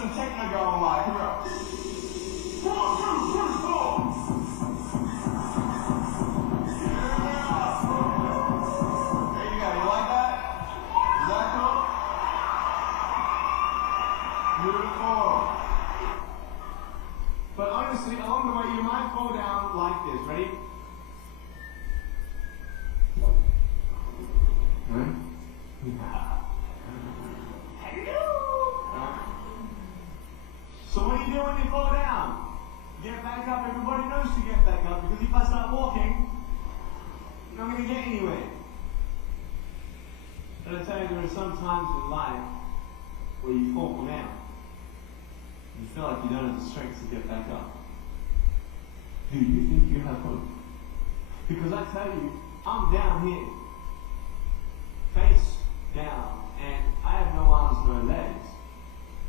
some techno going live. Here we go. 1, 2, 3, 4. There you go. You like that? Is that cool? Beautiful. But honestly, along the way, you might fall down like this. Ready? So what do you do when you fall down? Get back up. Everybody knows to get back up, because if I start walking, you're not going to get anywhere. But I tell you, there are some times in life where you fall down. You feel like you don't have the strength to get back up. Do you think you have hope? Because I tell you, I'm down here, face down, and I have no arms, no legs.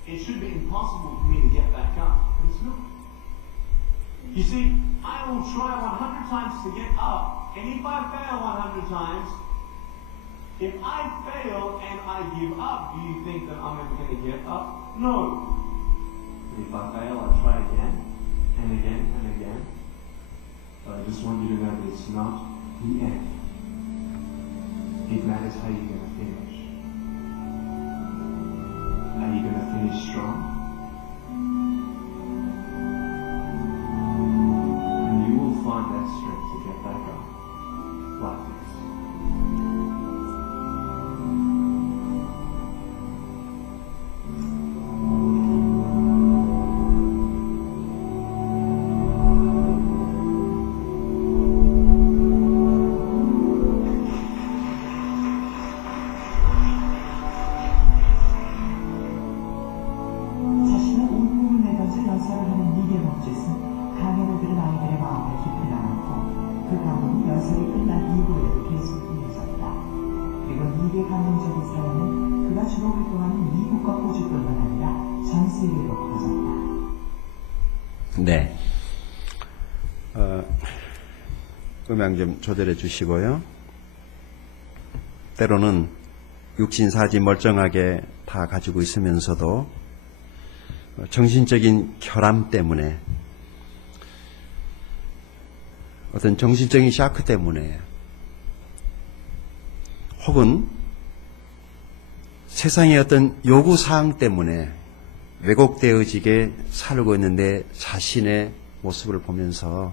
It should be impossible for me to get back up, but it's not. You see, I will try 100 times to get up, and if I fail 100 times, if I fail and I give up, do you think that I'm ever going to get up? No. But if I fail, I try again, and again, and again. But I just want you to know that it's not the end. It matters how you're going to finish. Are you going to finish strong? And you will find that strength to get back up like this. 네. 음향 좀 조절해 주시고요. 때로는 육신사지 멀쩡하게 다 가지고 있으면서도 정신적인 결함 때문에, 어떤 정신적인 샤크 때문에, 혹은 세상의 어떤 요구사항 때문에 왜곡되어지게 살고 있는데, 자신의 모습을 보면서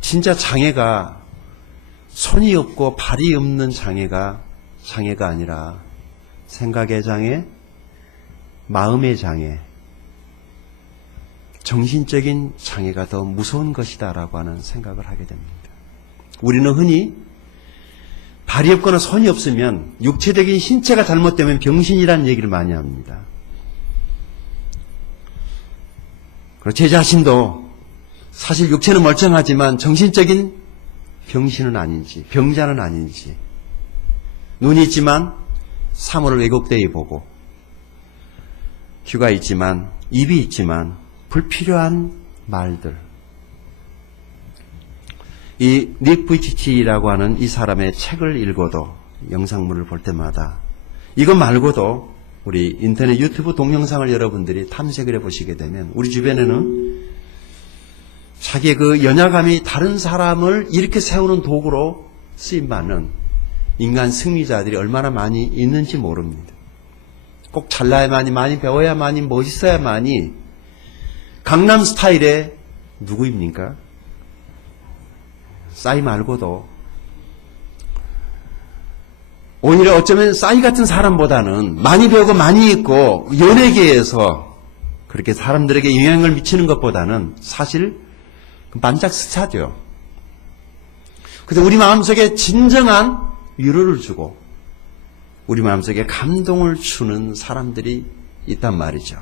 진짜 장애가 손이 없고 발이 없는 장애가 아니라 생각의 장애, 마음의 장애, 정신적인 장애가 더 무서운 것이다라고 하는 생각을 하게 됩니다. 우리는 흔히 발이 없거나 손이 없으면, 육체적인 신체가 잘못되면 병신이라는 얘기를 많이 합니다. 그리고 제 자신도 사실 육체는 멀쩡하지만 정신적인 병신은 아닌지, 병자는 아닌지, 눈이 있지만 사물을 왜곡되이 보고, 귀가 있지만, 입이 있지만 불필요한 말들. 이 닉 부이치치라고 하는 이 사람의 책을 읽어도, 영상물을 볼 때마다, 이것 말고도 우리 인터넷 유튜브 동영상을 여러분들이 탐색을 해보시게 되면, 우리 주변에는 자기의 그 연약함이 다른 사람을 이렇게 세우는 도구로 쓰임받는 인간 승리자들이 얼마나 많이 있는지 모릅니다. 꼭 잘나야만이, 많이 배워야만이, 멋있어야만이 강남 스타일의 누구입니까? 싸이 말고도 오히려 어쩌면 싸이 같은 사람보다는 많이 배우고 많이 있고 연예계에서 그렇게 사람들에게 영향을 미치는 것보다는 사실 만작스차죠. 그래서 우리 마음속에 진정한 위로를 주고 우리 마음속에 감동을 주는 사람들이 있단 말이죠.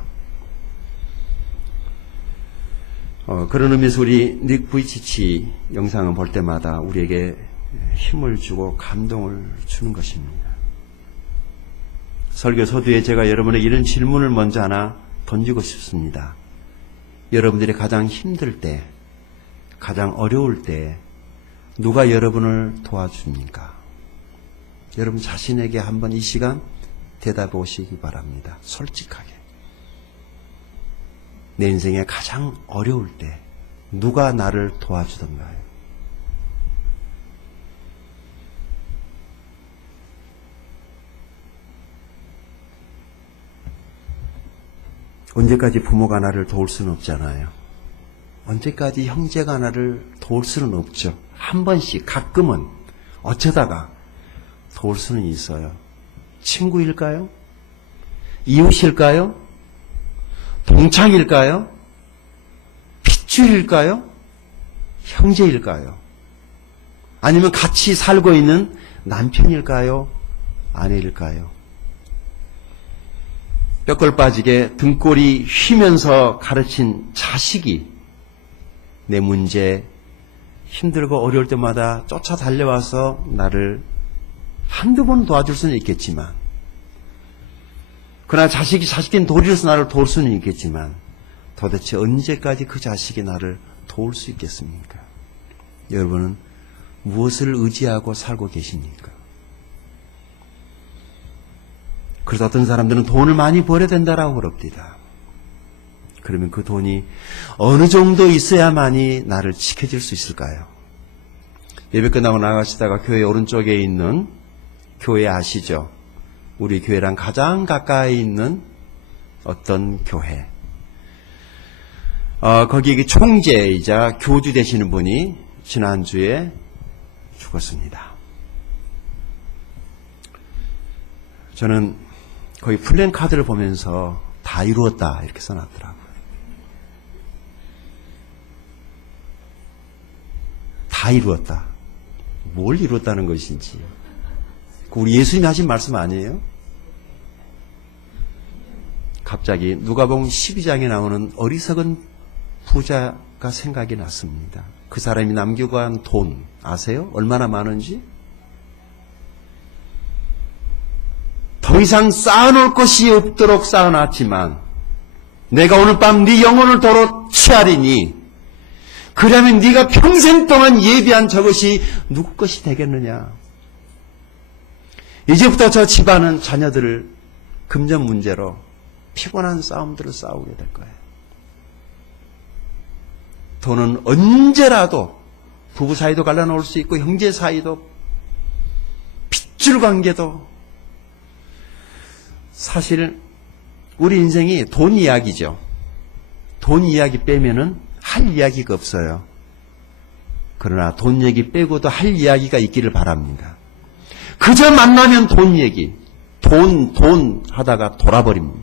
그런 의미에서 우리 닉 부이치치 영상을 볼 때마다 우리에게 힘을 주고 감동을 주는 것입니다. 설교 서두에 제가 여러분에게 이런 질문을 먼저 하나 던지고 싶습니다. 여러분들이 가장 힘들 때, 가장 어려울 때 누가 여러분을 도와줍니까? 여러분 자신에게 한번 이 시간 대답해 보시기 바랍니다. 솔직하게. 내 인생에 가장 어려울 때 누가 나를 도와주던가요? 언제까지 부모가 나를 도울 수는 없잖아요. 언제까지 형제가 나를 도울 수는 없죠. 한 번씩 가끔은 어쩌다가 도울 수는 있어요. 친구일까요? 이웃일까요? 동창일까요? 핏줄일까요? 형제일까요? 아니면 같이 살고 있는 남편일까요? 아내일까요? 뼈골 빠지게 등골이 휘면서 가르친 자식이 내 문제, 힘들고 어려울 때마다 쫓아 달려와서 나를 한두 번 도와줄 수는 있겠지만, 그러나 자식인 도리로서 나를 도울 수는 있겠지만, 도대체 언제까지 그 자식이 나를 도울 수 있겠습니까? 여러분은 무엇을 의지하고 살고 계십니까? 그래서 어떤 사람들은 돈을 많이 벌어야 된다라고 그럽니다. 그러면 그 돈이 어느 정도 있어야만이 나를 지켜줄 수 있을까요? 예배 끝나고 나가시다가 교회 오른쪽에 있는 교회 아시죠? 우리 교회랑 가장 가까이 있는 어떤 교회. 거기 총재이자 교주 되시는 분이 지난주에 죽었습니다. 저는 거기 플랜카드를 보면서 다 이루었다 이렇게 써놨더라고요. 다 이루었다. 뭘 이루었다는 것인지. 우리 예수님이 하신 말씀 아니에요? 갑자기 누가복음 12장에 나오는 어리석은 부자가 생각이 났습니다. 그 사람이 남기고 간 돈 아세요? 얼마나 많은지? 더 이상 쌓아놓을 것이 없도록 쌓아놨지만 내가 오늘 밤 네 영혼을 도로 취하리니 그러면 네가 평생 동안 예비한 저것이 누구 것이 되겠느냐. 이제부터 저 집안은 자녀들을 금전 문제로 피곤한 싸움들을 싸우게 될 거예요. 돈은 언제라도 부부 사이도 갈라놓을 수 있고 형제 사이도 핏줄 관계도. 사실 우리 인생이 돈 이야기죠. 돈 이야기 빼면은 할 이야기가 없어요. 그러나 돈 얘기 빼고도 할 이야기가 있기를 바랍니다. 그저 만나면 돈 얘기, 돈 하다가 돌아버립니다.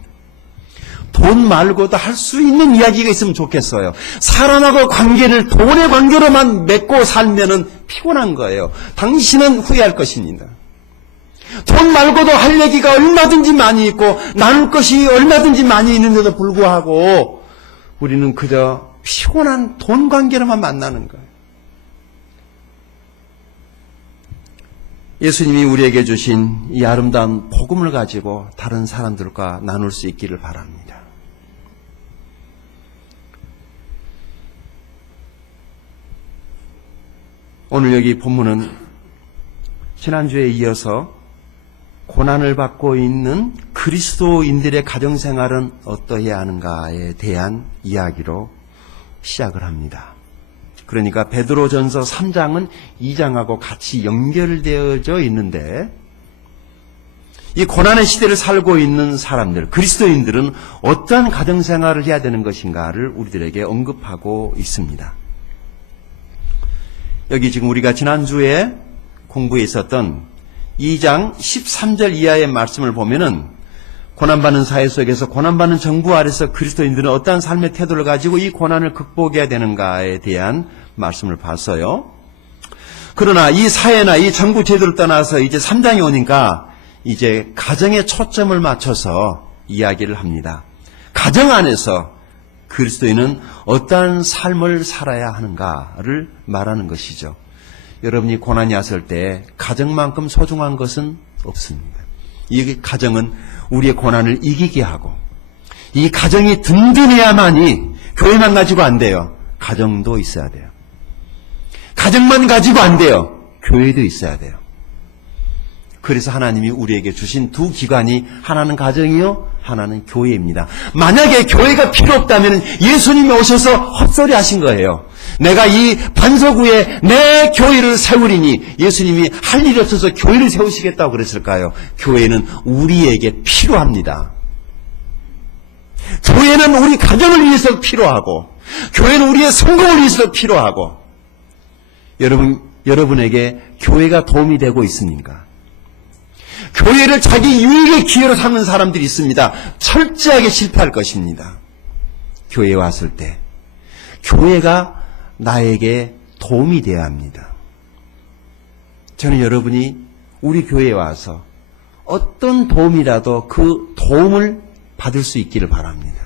돈 말고도 할 수 있는 이야기가 있으면 좋겠어요. 사람하고 관계를 돈의 관계로만 맺고 살면은 피곤한 거예요. 당신은 후회할 것입니다. 돈 말고도 할 얘기가 얼마든지 많이 있고 나눌 것이 얼마든지 많이 있는데도 불구하고 우리는 그저 피곤한 돈 관계로만 만나는 거예요. 예수님이 우리에게 주신 이 아름다운 복음을 가지고 다른 사람들과 나눌 수 있기를 바랍니다. 오늘 여기 본문은 지난주에 이어서 고난을 받고 있는 그리스도인들의 가정생활은 어떠해야 하는가에 대한 이야기로 시작을 합니다. 그러니까 베드로전서 3장은 2장하고 같이 연결되어져 있는데 이 고난의 시대를 살고 있는 사람들, 그리스도인들은 어떠한 가정생활을 해야 되는 것인가를 우리들에게 언급하고 있습니다. 여기 지금 우리가 지난주에 공부에 있었던 2장 13절 이하의 말씀을 보면은 고난받는 사회 속에서 고난받는 정부 아래서 그리스도인들은 어떠한 삶의 태도를 가지고 이 고난을 극복해야 되는가에 대한 말씀을 봤어요. 그러나 이 사회나 이 정부 제도를 떠나서 이제 3장에 오니까 이제 가정에 초점을 맞춰서 이야기를 합니다. 가정 안에서 그리스도인은 어떠한 삶을 살아야 하는가를 말하는 것이죠. 여러분이 고난이 왔을 때 가정만큼 소중한 것은 없습니다. 이 가정은 우리의 고난을 이기게 하고 이 가정이 든든해야만이 교회만 가지고 안 돼요. 가정도 있어야 돼요. 가정만 가지고 안 돼요. 교회도 있어야 돼요. 그래서 하나님이 우리에게 주신 두 기관이 하나는 가정이요 하나는 교회입니다. 만약에 교회가 필요 없다면 예수님이 오셔서 헛소리 하신 거예요. 내가 이 반석 위에 내 교회를 세우리니 예수님이 할 일이 없어서 교회를 세우시겠다고 그랬을까요? 교회는 우리에게 필요합니다. 교회는 우리 가정을 위해서 필요하고 교회는 우리의 성공을 위해서 필요하고 여러분에게 교회가 도움이 되고 있습니까? 교회를 자기 유익의 기회로 삼는 사람들이 있습니다. 철저하게 실패할 것입니다. 교회에 왔을 때 교회가 나에게 도움이 되어야 합니다. 저는 여러분이 우리 교회에 와서 어떤 도움이라도 그 도움을 받을 수 있기를 바랍니다.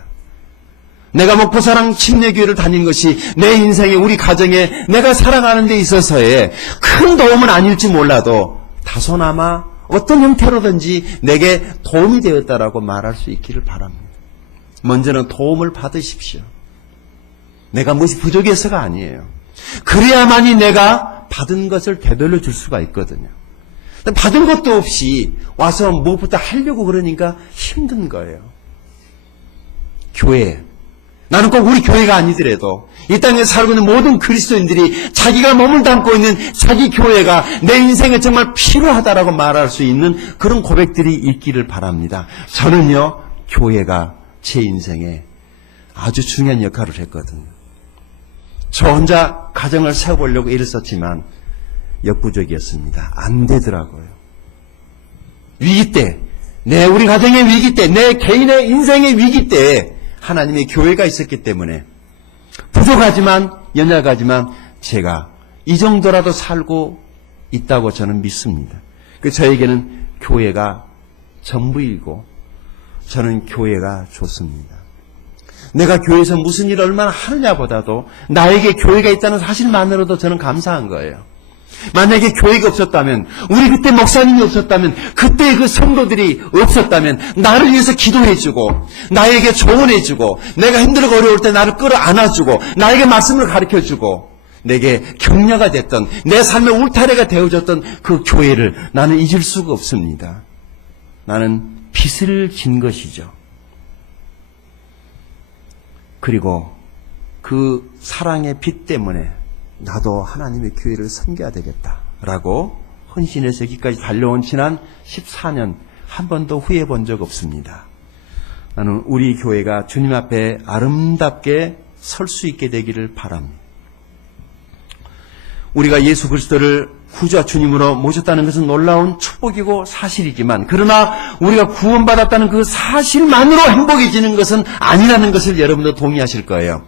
내가 목포사랑 침례교회를 다닌 것이 내 인생에 우리 가정에 내가 살아가는 데 있어서의 큰 도움은 아닐지 몰라도 다소나마 어떤 형태로든지 내게 도움이 되었다라고 말할 수 있기를 바랍니다. 먼저는 도움을 받으십시오. 내가 무엇이 부족해서가 아니에요. 그래야만이 내가 받은 것을 되돌려 줄 수가 있거든요. 받은 것도 없이 와서 무엇부터 하려고 그러니까 힘든 거예요. 교회, 나는 꼭 우리 교회가 아니더라도 이 땅에 살고 있는 모든 그리스도인들이 자기가 몸을 담고 있는 자기 교회가 내 인생에 정말 필요하다라고 말할 수 있는 그런 고백들이 있기를 바랍니다. 저는요, 교회가 제 인생에 아주 중요한 역할을 했거든요. 저 혼자 가정을 세워보려고 애를 썼지만 역부족이었습니다. 안 되더라고요. 위기 때, 우리 가정의 위기 때, 내 개인의 인생의 위기 때 하나님의 교회가 있었기 때문에 부족하지만 연약하지만 제가 이 정도라도 살고 있다고 저는 믿습니다. 저에게는 교회가 전부이고 저는 교회가 좋습니다. 내가 교회에서 무슨 일을 얼마나 하느냐보다도 나에게 교회가 있다는 사실만으로도 저는 감사한 거예요. 만약에 교회가 없었다면, 우리 그때 목사님이 없었다면, 그때 그 성도들이 없었다면 나를 위해서 기도해주고 나에게 조언해주고 내가 힘들고 어려울 때 나를 끌어안아주고 나에게 말씀을 가르쳐주고 내게 격려가 됐던 내 삶의 울타리가 되어줬던 그 교회를 나는 잊을 수가 없습니다. 나는 빚을 진 것이죠. 그리고 그 사랑의 빚 때문에 나도 하나님의 교회를 섬겨야 되겠다라고 헌신해서 여기까지 달려온 지난 14년 한 번도 후회해 본 적 없습니다. 나는 우리 교회가 주님 앞에 아름답게 설 수 있게 되기를 바랍니다. 우리가 예수 그리스도를 구주와 주님으로 모셨다는 것은 놀라운 축복이고 사실이지만 그러나 우리가 구원받았다는 그 사실만으로 행복해지는 것은 아니라는 것을 여러분도 동의하실 거예요.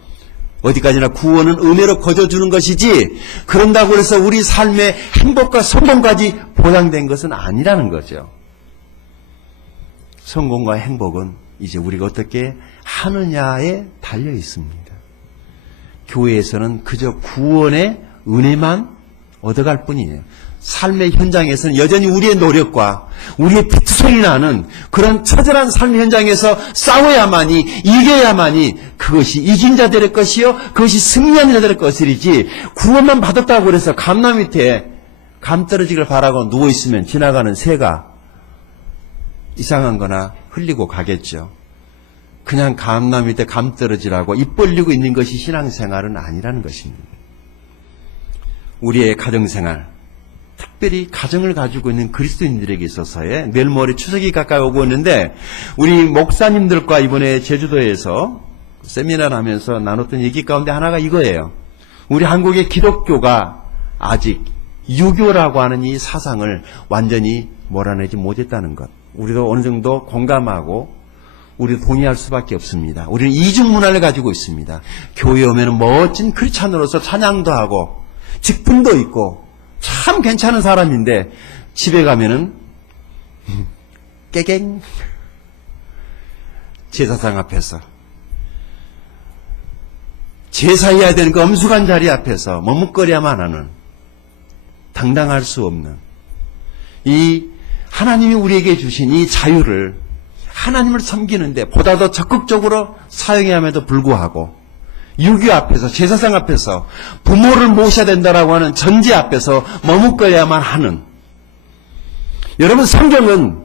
어디까지나 구원은 은혜로 거저주는 것이지 그런다고 해서 우리 삶의 행복과 성공까지 보장된 것은 아니라는 거죠. 성공과 행복은 이제 우리가 어떻게 하느냐에 달려 있습니다. 교회에서는 그저 구원의 은혜만 얻어갈 뿐이에요. 삶의 현장에서는 여전히 우리의 노력과 우리의 피투성이 나는 그런 처절한 삶의 현장에서 싸워야만이 이겨야만이 그것이 이긴 자들의 것이요 그것이 승리한 자들의 것이지 구원만 받았다고 해서 감나무 밑에 감 떨어지길 바라고 누워있으면 지나가는 새가 이상한 거나 흘리고 가겠죠. 그냥 감나무 밑에 감 떨어지라고 입 벌리고 있는 것이 신앙생활은 아니라는 것입니다. 우리의 가정생활, 특별히 가정을 가지고 있는 그리스도인들에게 있어서의 내일 모레 추석이 가까이 오고 있는데 우리 목사님들과 이번에 제주도에서 세미나를 하면서 나눴던 얘기 가운데 하나가 이거예요. 우리 한국의 기독교가 아직 유교라고 하는 이 사상을 완전히 몰아내지 못했다는 것. 우리도 어느 정도 공감하고 우리도 동의할 수밖에 없습니다. 우리는 이중 문화를 가지고 있습니다. 교회 오면 멋진 크리스찬으로서 찬양도 하고 직분도 있고 참 괜찮은 사람인데 집에 가면은 깨갱 제사상 앞에서 제사해야 되는 그 엄숙한 자리 앞에서 머뭇거려야만 하는 당당할 수 없는 이 하나님이 우리에게 주신 이 자유를 하나님을 섬기는데 보다 더 적극적으로 사용해야 함에도 불구하고 유교 앞에서 제사상 앞에서 부모를 모셔야 된다라고 하는 전제 앞에서 머뭇거려야만 하는 여러분 성경은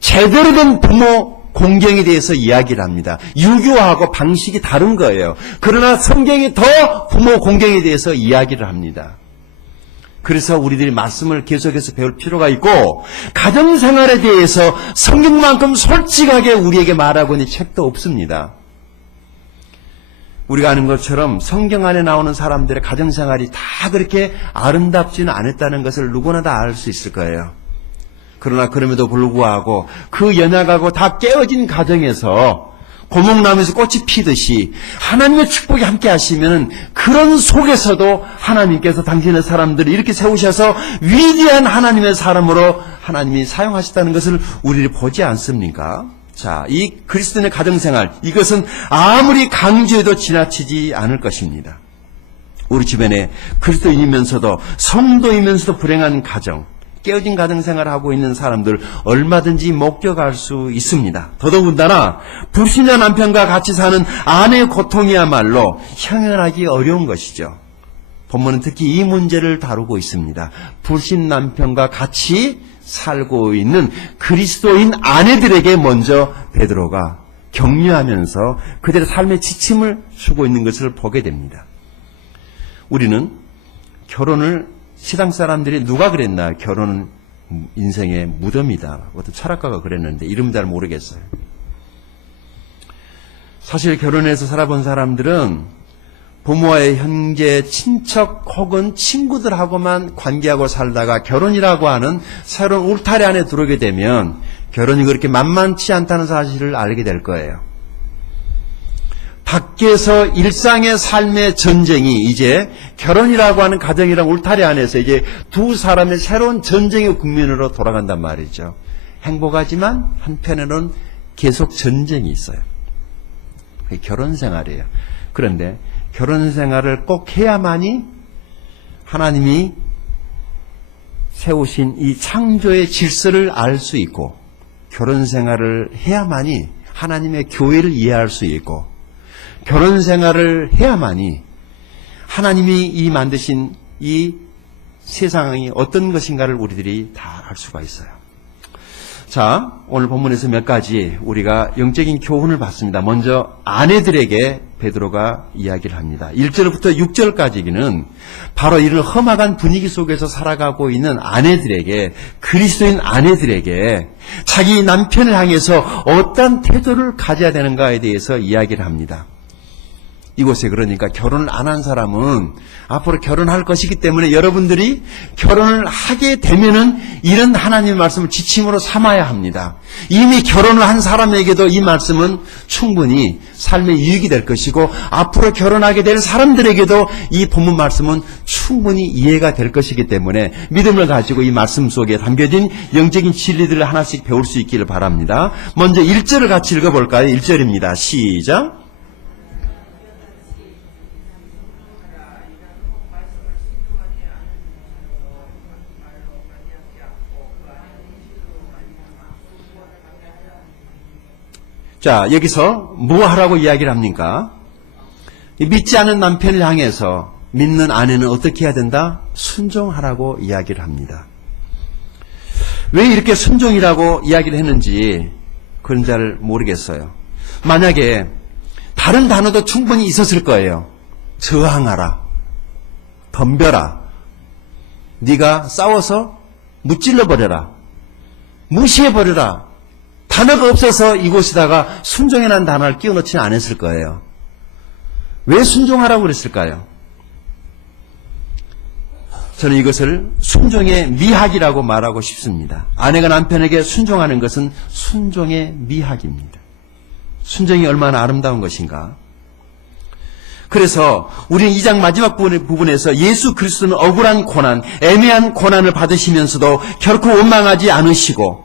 제대로 된 부모 공경에 대해서 이야기를 합니다. 유교하고 방식이 다른 거예요. 그러나 성경이 더 부모 공경에 대해서 이야기를 합니다. 그래서 우리들이 말씀을 계속해서 배울 필요가 있고, 가정생활에 대해서 성경만큼 솔직하게 우리에게 말하고 있는 책도 없습니다. 우리가 아는 것처럼 성경 안에 나오는 사람들의 가정생활이 다 그렇게 아름답지는 않았다는 것을 누구나 다 알 수 있을 거예요. 그러나 그럼에도 불구하고 그 연약하고 다 깨어진 가정에서 고목나무에서 꽃이 피듯이 하나님의 축복이 함께 하시면 그런 속에서도 하나님께서 당신의 사람들을 이렇게 세우셔서 위대한 하나님의 사람으로 하나님이 사용하셨다는 것을 우리를 보지 않습니까? 자, 이 그리스도인의 가정생활, 이것은 아무리 강조해도 지나치지 않을 것입니다. 우리 주변에 그리스도인이면서도 성도이면서도 불행한 가정, 깨어진 가정생활을 하고 있는 사람들 얼마든지 목격할 수 있습니다. 더더군다나 불신자 남편과 같이 사는 아내의 고통이야말로 형언하기 어려운 것이죠. 본문은 특히 이 문제를 다루고 있습니다. 불신 남편과 같이 살고 있는 그리스도인 아내들에게 먼저 베드로가 격려하면서 그들의 삶의 지침을 주고 있는 것을 보게 됩니다. 우리는 결혼을 시당 사람들이 누가 그랬나? 결혼은 인생의 무덤이다. 어떤 철학가가 그랬는데 이름 잘 모르겠어요. 사실 결혼해서 살아본 사람들은 부모와의 형제, 친척 혹은 친구들하고만 관계하고 살다가 결혼이라고 하는 새로운 울타리 안에 들어오게 되면 결혼이 그렇게 만만치 않다는 사실을 알게 될 거예요. 밖에서 일상의 삶의 전쟁이 이제 결혼이라고 하는 가정이랑 울타리 안에서 이제 두 사람의 새로운 전쟁의 국면으로 돌아간단 말이죠. 행복하지만 한편에는 계속 전쟁이 있어요. 그게 결혼 생활이에요. 그런데 결혼 생활을 꼭 해야만이 하나님이 세우신 이 창조의 질서를 알 수 있고, 결혼 생활을 해야만이 하나님의 교회를 이해할 수 있고, 결혼 생활을 해야만이 하나님이 이 만드신 이 세상이 어떤 것인가를 우리들이 다 알 수가 있어요. 자, 오늘 본문에서 몇 가지 우리가 영적인 교훈을 받습니다. 먼저 아내들에게 베드로가 이야기를 합니다. 1절부터 6절까지는 바로 이런 험악한 분위기 속에서 살아가고 있는 아내들에게, 그리스도인 아내들에게 자기 남편을 향해서 어떤 태도를 가져야 되는가에 대해서 이야기를 합니다. 이곳에 그러니까 결혼을 안 한 사람은 앞으로 결혼할 것이기 때문에 여러분들이 결혼을 하게 되면은 이런 하나님의 말씀을 지침으로 삼아야 합니다. 이미 결혼을 한 사람에게도 이 말씀은 충분히 삶의 유익이 될 것이고, 앞으로 결혼하게 될 사람들에게도 이 본문 말씀은 충분히 이해가 될 것이기 때문에 믿음을 가지고 이 말씀 속에 담겨진 영적인 진리들을 하나씩 배울 수 있기를 바랍니다. 먼저 1절을 같이 읽어볼까요? 1절입니다. 시작. 자, 여기서 뭐 하라고 이야기를 합니까? 믿지 않은 남편을 향해서 믿는 아내는 어떻게 해야 된다? 순종하라고 이야기를 합니다. 왜 이렇게 순종이라고 이야기를 했는지 그건 잘 모르겠어요. 만약에 다른 단어도 충분히 있었을 거예요. 저항하라, 덤벼라, 네가 싸워서 무찔러버려라, 무시해버려라, 단어가 없어서 이곳에다가 순종이라는 단어를 끼워넣지는 않았을 거예요. 왜 순종하라고 그랬을까요? 저는 이것을 순종의 미학이라고 말하고 싶습니다. 아내가 남편에게 순종하는 것은 순종의 미학입니다. 순종이 얼마나 아름다운 것인가. 그래서 우리는 2장 마지막 부분에서 예수 그리스도는 억울한 고난, 애매한 고난을 받으시면서도 결코 원망하지 않으시고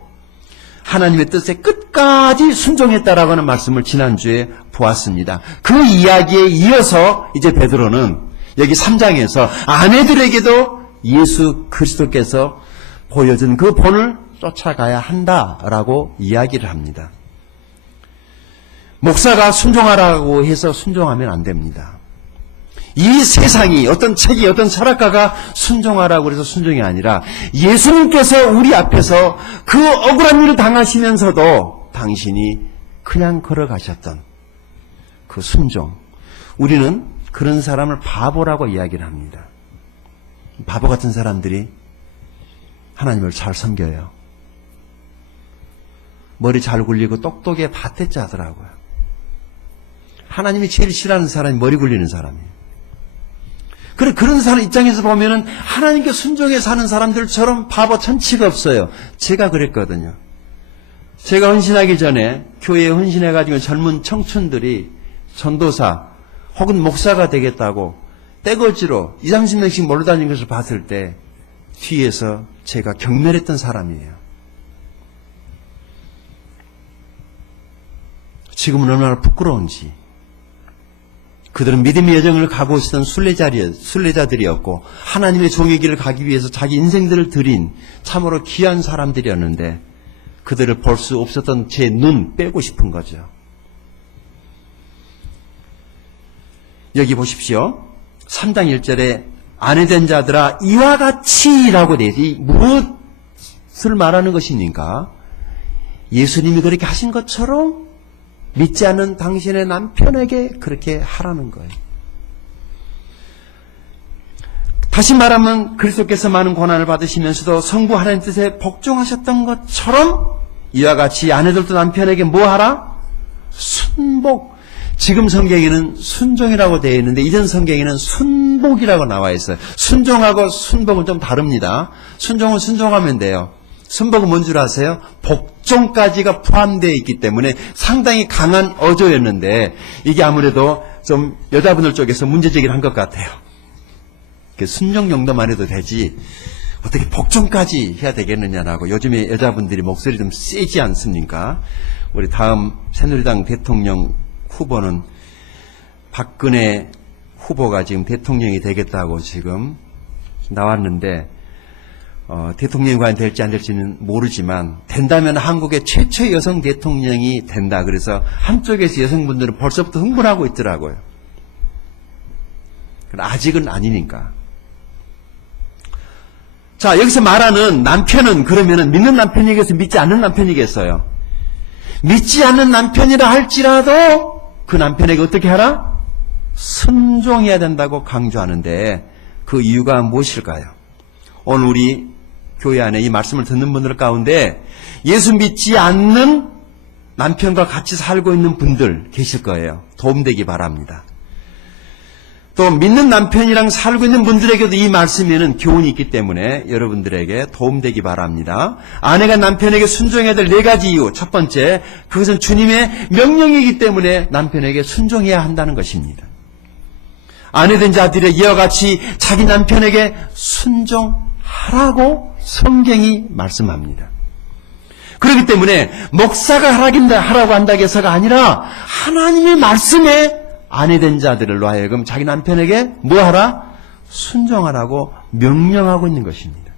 하나님의 뜻에 끝까지 순종했다라고 하는 말씀을 지난주에 보았습니다. 그 이야기에 이어서 이제 베드로는 여기 3장에서 아내들에게도 예수 그리스도께서 보여준 그 본을 쫓아가야 한다라고 이야기를 합니다. 목사가 순종하라고 해서 순종하면 안 됩니다. 이 세상이 어떤 책이 어떤 철학가가 순종하라고 해서 순종이 아니라 예수님께서 우리 앞에서 그 억울한 일을 당하시면서도 당신이 그냥 걸어가셨던 그 순종. 우리는 그런 사람을 바보라고 이야기를 합니다. 바보 같은 사람들이 하나님을 잘 섬겨요. 머리 잘 굴리고 똑똑해 밭대자 하더라고요. 하나님이 제일 싫어하는 사람이 머리 굴리는 사람이에요. 그런 사람 입장에서 보면은 하나님께 순종해 사는 사람들처럼 바보 천치가 없어요. 제가 그랬거든요. 제가 헌신하기 전에 교회에 헌신해가지고 젊은 청춘들이 전도사 혹은 목사가 되겠다고 떼거지로 20-30명씩 몰려다니는 것을 봤을 때 뒤에서 제가 경멸했던 사람이에요. 지금은 얼마나 부끄러운지. 그들은 믿음의 여정을 가고 있었던 순례자들이었고 하나님의 종의 길을 가기 위해서 자기 인생들을 드린 참으로 귀한 사람들이었는데 그들을 볼 수 없었던 제 눈 빼고 싶은 거죠. 여기 보십시오. 3장 1절에 아내된 자들아 이와 같이라고 되지 무엇을 말하는 것입니까? 예수님이 그렇게 하신 것처럼 믿지 않는 당신의 남편에게 그렇게 하라는 거예요. 다시 말하면 그리스도께서 많은 고난을 받으시면서도 성부 하나님 뜻에 복종하셨던 것처럼 이와 같이 아내들도 남편에게 뭐 하라? 순복. 지금 성경에는 순종이라고 되어 있는데 이전 성경에는 순복이라고 나와 있어요. 순종하고 순복은 좀 다릅니다. 순종은 순종하면 돼요. 순복은 뭔 줄 아세요? 복종까지가 포함되어 있기 때문에 상당히 강한 어조였는데 이게 아무래도 좀 여자분들 쪽에서 문제제기를 한 것 같아요. 순종 정도만 해도 되지 어떻게 복종까지 해야 되겠느냐라고. 요즘에 여자분들이 목소리 좀 세지 않습니까? 우리 다음 새누리당 대통령 후보는 박근혜 후보가 지금 대통령이 되겠다고 지금 나왔는데 대통령이 과연 될지 안 될지는 모르지만 된다면 한국의 최초의 여성 대통령이 된다. 그래서 한쪽에서 여성분들은 벌써부터 흥분하고 있더라고요. 아직은 아니니까. 자, 여기서 말하는 남편은 그러면은 믿는 남편이겠어요? 믿지 않는 남편이겠어요? 믿지 않는 남편이라 할지라도 그 남편에게 어떻게 하라? 순종해야 된다고 강조하는데 그 이유가 무엇일까요? 오늘 우리 교회 안에 이 말씀을 듣는 분들 가운데 예수 믿지 않는 남편과 같이 살고 있는 분들 계실 거예요. 도움되기 바랍니다. 또 믿는 남편이랑 살고 있는 분들에게도 이 말씀에는 교훈이 있기 때문에 여러분들에게 도움되기 바랍니다. 아내가 남편에게 순종해야 될 4가지 이유. 첫 번째, 그것은 주님의 명령이기 때문에 남편에게 순종해야 한다는 것입니다. 아내된 자들의 이와 같이 자기 남편에게 순종하라고 성경이 말씀합니다. 그렇기 때문에 목사가 하라고 한다고 해서가 아니라 하나님의 말씀에 아내된 자들로 하여금 자기 남편에게 뭐하라? 순종하라고 명령하고 있는 것입니다.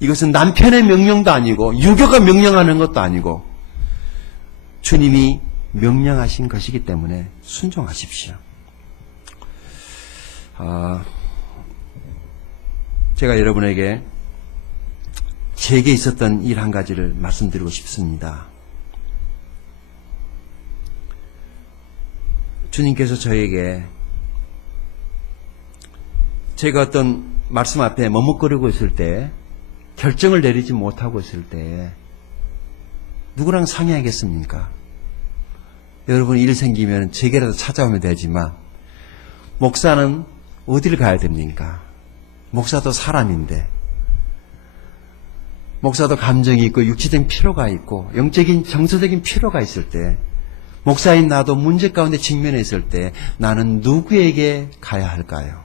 이것은 남편의 명령도 아니고 유교가 명령하는 것도 아니고 주님이 명령하신 것이기 때문에 순종하십시오. 제가 여러분에게 제게 있었던 일 한 가지를 말씀드리고 싶습니다. 주님께서 저에게 제가 어떤 말씀 앞에 머뭇거리고 있을 때 결정을 내리지 못하고 있을 때 누구랑 상의하겠습니까? 여러분 일 생기면 제게라도 찾아오면 되지만 목사는 어디를 가야 됩니까? 목사도 사람인데 목사도 감정이 있고 육체적인 필요가 있고 영적인 정서적인 필요가 있을 때 목사인 나도 문제 가운데 직면해 있을 때 나는 누구에게 가야 할까요?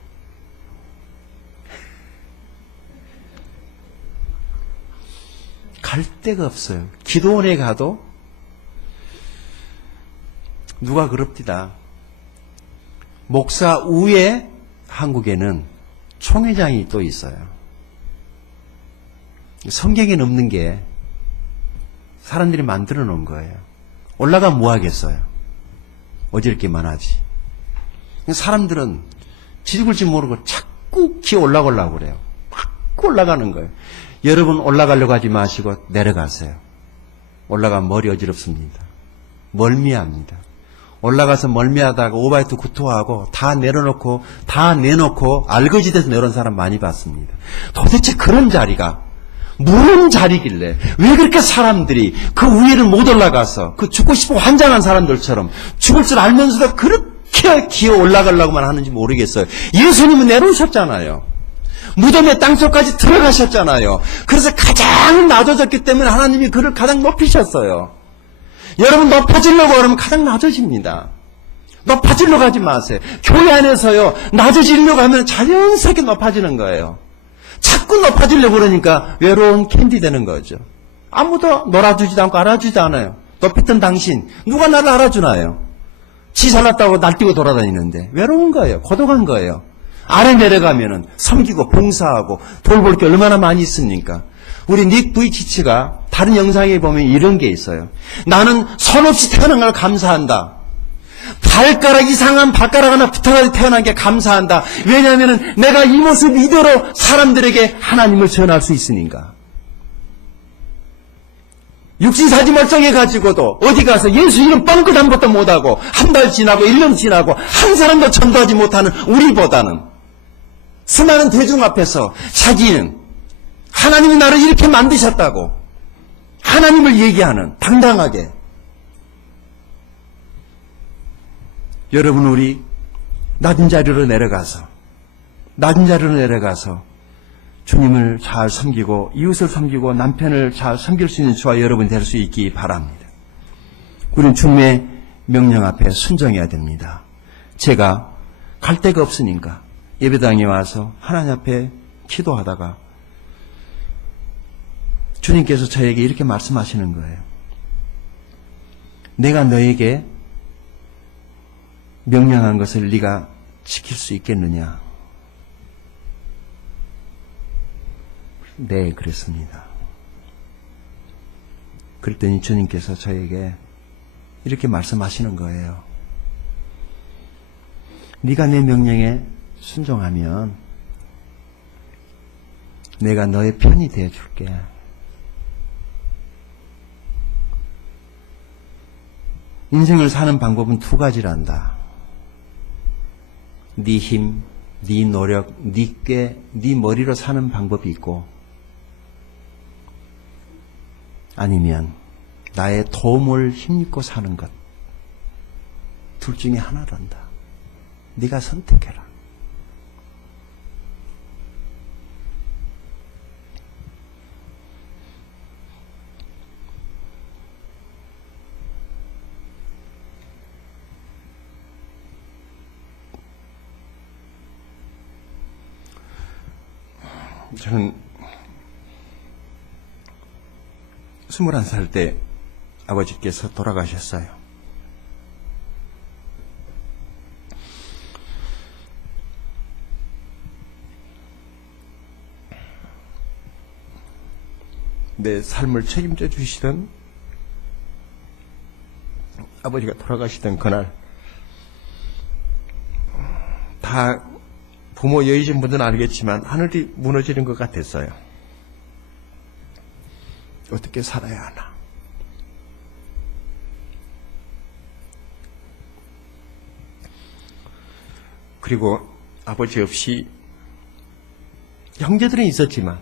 갈 데가 없어요. 기도원에 가도 누가 그럽디다. 목사 위에 한국에는 총회장이 또 있어요. 성경에는 없는 게 사람들이 만들어 놓은 거예요. 올라가면 뭐 하겠어요? 어지럽기만 하지. 사람들은 지죽을지 모르고 자꾸 기어 올라가려고 그래요. 자꾸 올라가는 거예요. 여러분 올라가려고 하지 마시고 내려가세요. 올라가면 머리 어지럽습니다. 멀미합니다. 올라가서 멀미하다가 오바이트 구토하고 다 내려놓고 다 내놓고 알거지돼서 내려온 사람 많이 봤습니다. 도대체 그런 자리가 무슨 자리길래 왜 그렇게 사람들이 그 위에를 못 올라가서 그 죽고 싶어 환장한 사람들처럼 죽을 줄 알면서도 그렇게 기어 올라가려고만 하는지 모르겠어요. 예수님은 내려오셨잖아요. 무덤의 땅속까지 들어가셨잖아요. 그래서 가장 낮아졌기 때문에 하나님이 그를 가장 높이셨어요. 여러분 높아지려고 그러면 가장 낮아집니다. 높아지려고 하지 마세요. 교회 안에서요 낮아지려고 하면 자연스럽게 높아지는 거예요. 자꾸 높아지려고 그러니까 외로운 캔디 되는 거죠. 아무도 놀아주지도 않고 알아주지도 않아요. 높였던 당신 누가 나를 알아주나요? 지 잘났다고 날뛰고 돌아다니는데 외로운 거예요. 고독한 거예요. 아래 내려가면은 섬기고 봉사하고 돌볼 게 얼마나 많이 있습니까? 우리 닉 부이치치가 다른 영상에 보면 이런 게 있어요. 나는 손 없이 태어난 걸 감사한다. 발가락 이상한 발가락 하나 붙어가지고 태어난 게 감사한다. 왜냐하면 내가 이 모습 이대로 사람들에게 하나님을 전할 수 있으니까. 육신사지 멀쩡해가지고도 어디 가서 예수 이름 뻥끗 아무것도 못하고 한 달 지나고 1년 지나고 한 사람도 전도하지 못하는 우리보다는 수많은 대중 앞에서 자기는 하나님이 나를 이렇게 만드셨다고 하나님을 얘기하는 당당하게. 여러분 우리 낮은 자리로 내려가서 주님을 잘 섬기고 이웃을 섬기고 남편을 잘 섬길 수 있는 저와 여러분 될 수 있기 바랍니다. 우리는 주님의 명령 앞에 순종해야 됩니다. 제가 갈 데가 없으니까 예배당에 와서 하나님 앞에 기도하다가 주님께서 저에게 이렇게 말씀하시는 거예요. 내가 너에게 명령한 것을 네가 지킬 수 있겠느냐? 네, 그랬습니다. 그랬더니 주님께서 저에게 이렇게 말씀하시는 거예요. 네가 내 명령에 순종하면 내가 너의 편이 되어줄게. 인생을 사는 방법은 두 가지란다. 네 힘, 네 노력, 네 꾀, 네 머리로 사는 방법이 있고 아니면 나의 도움을 힘입고 사는 것. 둘 중에 하나란다. 네가 선택해라. 저는 21살 때 아버지께서 돌아가셨어요. 내 삶을 책임져 주시던 아버지가 돌아가시던 그날 다 부모 여의신 분들은 알겠지만 하늘이 무너지는 것 같았어요. 어떻게 살아야 하나. 그리고 아버지 없이 형제들은 있었지만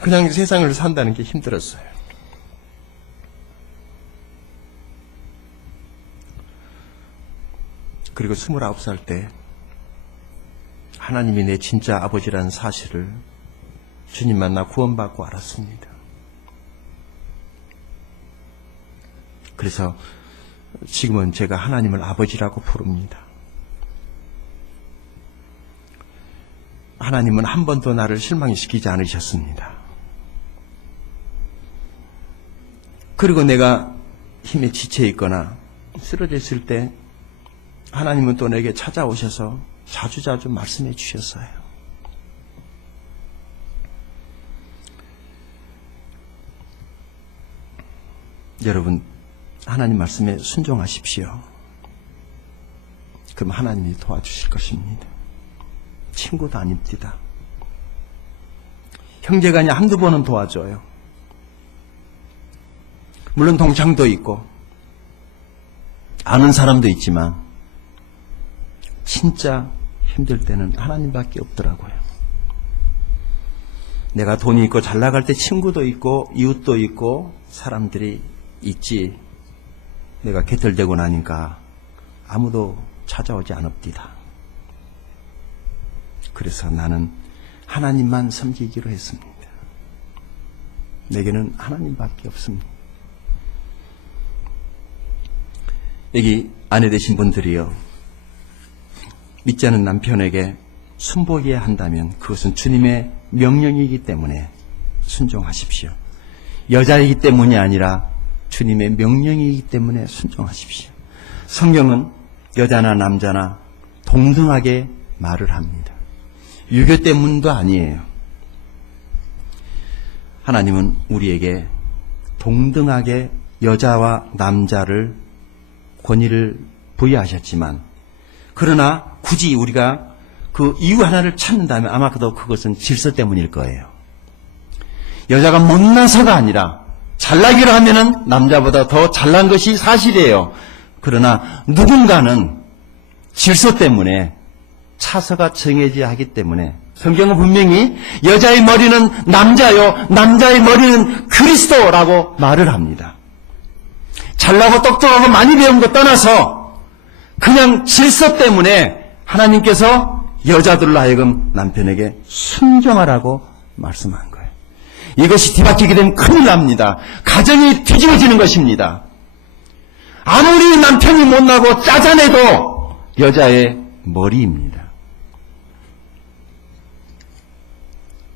그냥 세상을 산다는 게 힘들었어요. 그리고 29살 때 하나님이 내 진짜 아버지라는 사실을 주님 만나 구원받고 알았습니다. 그래서 지금은 제가 하나님을 아버지라고 부릅니다. 하나님은 한 번도 나를 실망시키지 않으셨습니다. 그리고 내가 힘에 지쳐 있거나 쓰러져 있을 때 하나님은 또 내게 찾아오셔서 자주자주 말씀해 주셨어요. 여러분, 하나님 말씀에 순종하십시오. 그럼 하나님이 도와주실 것입니다. 친구도 아닙니다. 형제간이 한두 번은 도와줘요. 물론 동창도 있고 아는 사람도 있지만 진짜 힘들 때는 하나님밖에 없더라고요. 내가 돈이 있고 잘 나갈 때 친구도 있고 이웃도 있고 사람들이 있지, 내가 개털되고 나니까 아무도 찾아오지 않읍디다. 그래서 나는 하나님만 섬기기로 했습니다. 내게는 하나님밖에 없습니다. 여기 아내 되신 분들이요, 믿지 않은 남편에게 순복해야 한다면 그것은 주님의 명령이기 때문에 순종하십시오. 여자이기 때문이 아니라 주님의 명령이기 때문에 순종하십시오. 성경은 여자나 남자나 동등하게 말을 합니다. 유교 때문도 아니에요. 하나님은 우리에게 동등하게 여자와 남자를 권위를 부여하셨지만, 그러나 굳이 우리가 그 이유 하나를 찾는다면 아마 그것은 질서 때문일 거예요. 여자가 못나서가 아니라 잘나기로 하면은 남자보다 더 잘난 것이 사실이에요. 그러나 누군가는 질서 때문에 차서가 정해져야 하기 때문에 성경은 분명히 여자의 머리는 남자요, 남자의 머리는 그리스도라고 말을 합니다. 잘나고 똑똑하고 많이 배운 것 떠나서 그냥 질서 때문에 하나님께서 여자들로 하여금 남편에게 순종하라고 말씀한 거예요. 이것이 뒤바뀌게 되면 큰일 납니다. 가정이 뒤집어지는 것입니다. 아무리 남편이 못나고 짜잔해도 여자의 머리입니다.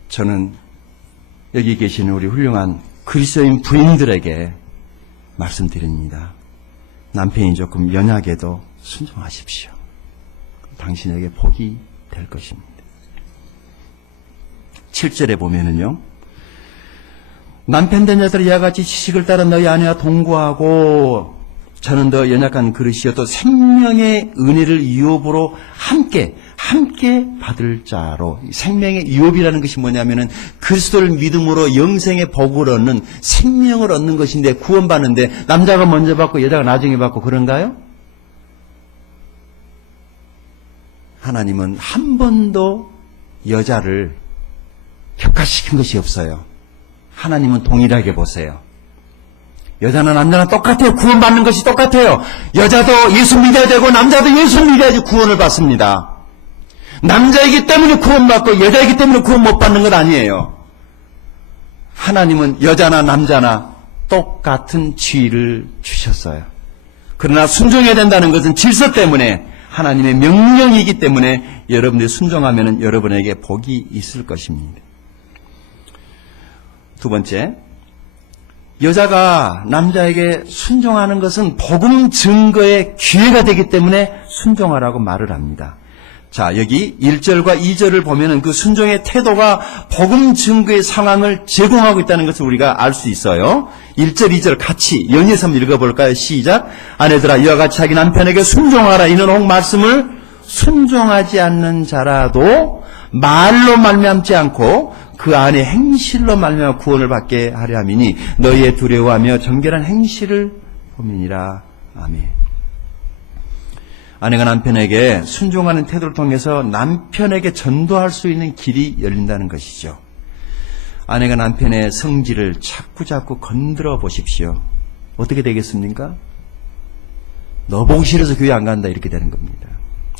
저는 여기 계시는 우리 훌륭한 그리스도인 부인들에게 말씀드립니다. 남편이 조금 연약해도 순종하십시오. 당신에게 복이 될 것입니다. 7절에 보면은요, 남편 된 여자들이 이와 같이 지식을 따라 너희 아내와 동거하고 저는 더 연약한 그릇이요 또 생명의 은혜를 유업으로 함께 받을 자로. 생명의 유업이라는 것이 뭐냐면은 그리스도를 믿음으로 영생의 복을 얻는, 생명을 얻는 것인데, 구원받는데 남자가 먼저 받고 여자가 나중에 받고 그런가요? 하나님은 한 번도 여자를 격화시킨 것이 없어요. 하나님은 동일하게 보세요. 여자나 남자나 똑같아요. 구원받는 것이 똑같아요. 여자도 예수 믿어야 되고 남자도 예수 믿어야지 구원을 받습니다. 남자이기 때문에 구원받고 여자이기 때문에 구원 못 받는 건 아니에요. 하나님은 여자나 남자나 똑같은 지위를 주셨어요. 그러나 순종해야 된다는 것은 질서 때문에, 하나님의 명령이기 때문에 여러분들이 순종하면 여러분에게 복이 있을 것입니다. 두 번째, 여자가 남자에게 순종하는 것은 복음 증거의 기회가 되기 때문에 순종하라고 말을 합니다. 자, 여기 1절과 2절을 보면은 그 순종의 태도가 복음 증거의 상황을 제공하고 있다는 것을 우리가 알 수 있어요. 1절, 2절 같이 연이어서 한번 읽어볼까요? 시작. 아내들아, 이와 같이 자기 남편에게 순종하라. 이는 혹 말씀을 순종하지 않는 자라도 말로 말미암지 않고 그 안에 행실로 말미암아 구원을 받게 하려 함이니 너희의 두려워하며 정결한 행실을 보미니라. 아멘. 아내가 남편에게 순종하는 태도를 통해서 남편에게 전도할 수 있는 길이 열린다는 것이죠. 아내가 남편의 성질을 자꾸 건드려 보십시오. 어떻게 되겠습니까? 너 보기 싫어서 교회 안 간다 이렇게 되는 겁니다.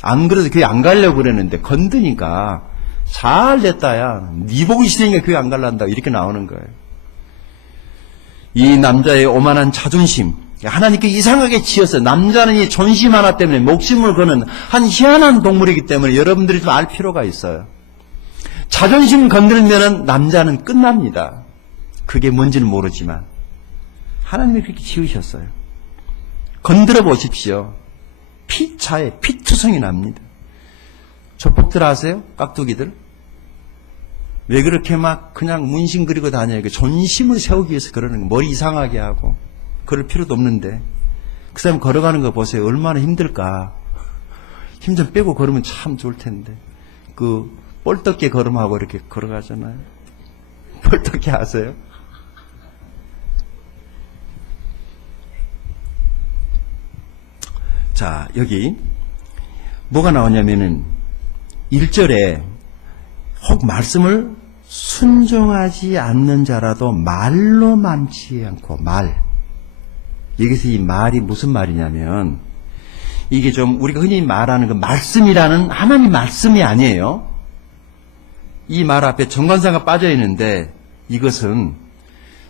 안 그래도 교회 안 가려고 그랬는데 건드니까 잘 됐다야. 네 보기 싫으니까 교회 안 갈란다 이렇게 나오는 거예요. 이 남자의 오만한 자존심, 하나님께 이상하게 지었어요. 남자는 이 존심 하나 때문에 목숨을 거는 한 희한한 동물이기 때문에 여러분들이 좀 알 필요가 있어요. 자존심 건들면은 남자는 끝납니다. 그게 뭔지는 모르지만 하나님이 그렇게 지으셨어요. 건드려 보십시오. 피차에 피투성이 납니다. 조폭들 아세요? 깍두기들? 왜 그렇게 막 그냥 문신 그리고 다녀요? 존심을 세우기 위해서 그러는 거예요. 머리 이상하게 하고. 그럴 필요도 없는데 그 사람 걸어가는 거 보세요. 얼마나 힘들까. 힘 좀 빼고 걸으면 참 좋을 텐데 그 뻘떡게 걸음하고 이렇게 걸어가잖아요. 뻘떡게 아세요? 자, 여기 뭐가 나오냐면은 1절에 혹 말씀을 순종하지 않는 자라도 말로 많지 않고 여기서 이 말이 무슨 말이냐면 이게 좀 우리가 흔히 말하는 그 말씀이라는 하나님 말씀이 아니에요. 이 말 앞에 정관사가 빠져 있는데 이것은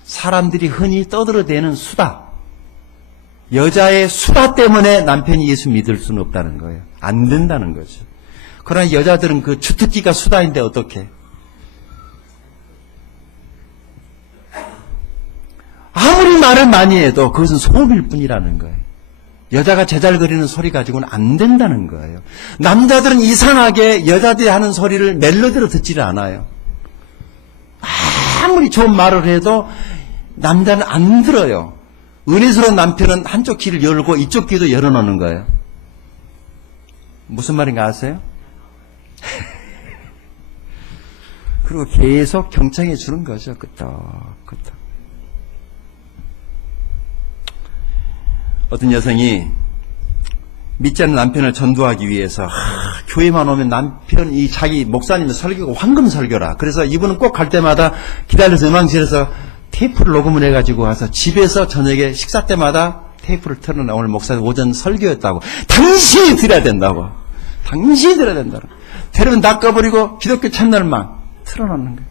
사람들이 흔히 떠들어대는 수다. 여자의 수다 때문에 남편이 예수 믿을 수는 없다는 거예요. 안 된다는 거죠. 그러나 여자들은 그 주특기가 수다인데 어떻게? 아무리 말을 많이 해도 그것은 소음일 뿐이라는 거예요. 여자가 제잘거리는 소리 가지고는 안 된다는 거예요. 남자들은 이상하게 여자들이 하는 소리를 멜로디로 듣지를 않아요. 아무리 좋은 말을 해도 남자는 안 들어요. 은혜스러운 남편은 한쪽 귀를 열고 이쪽 귀도 열어놓는 거예요. 무슨 말인가 아세요? 그리고 계속 경청해 주는 거죠. 끄떡끄떡. 어떤 여성이 믿지 않는 남편을 전도하기 위해서 교회만 오면 남편이 자기 목사님의 설교가 황금 설교라. 그래서 이분은 꼭 갈 때마다 기다려서 음악실에서 테이프를 녹음을 해가지고 와서 집에서 저녁에 식사 때마다 테이프를 틀어놔. 오늘 목사님 오전 설교였다고. 당신이 들어야 된다고. 당신이 들어야 된다고. 테레비는 다 꺼버리고 기독교 채널만 틀어놓는 거예요.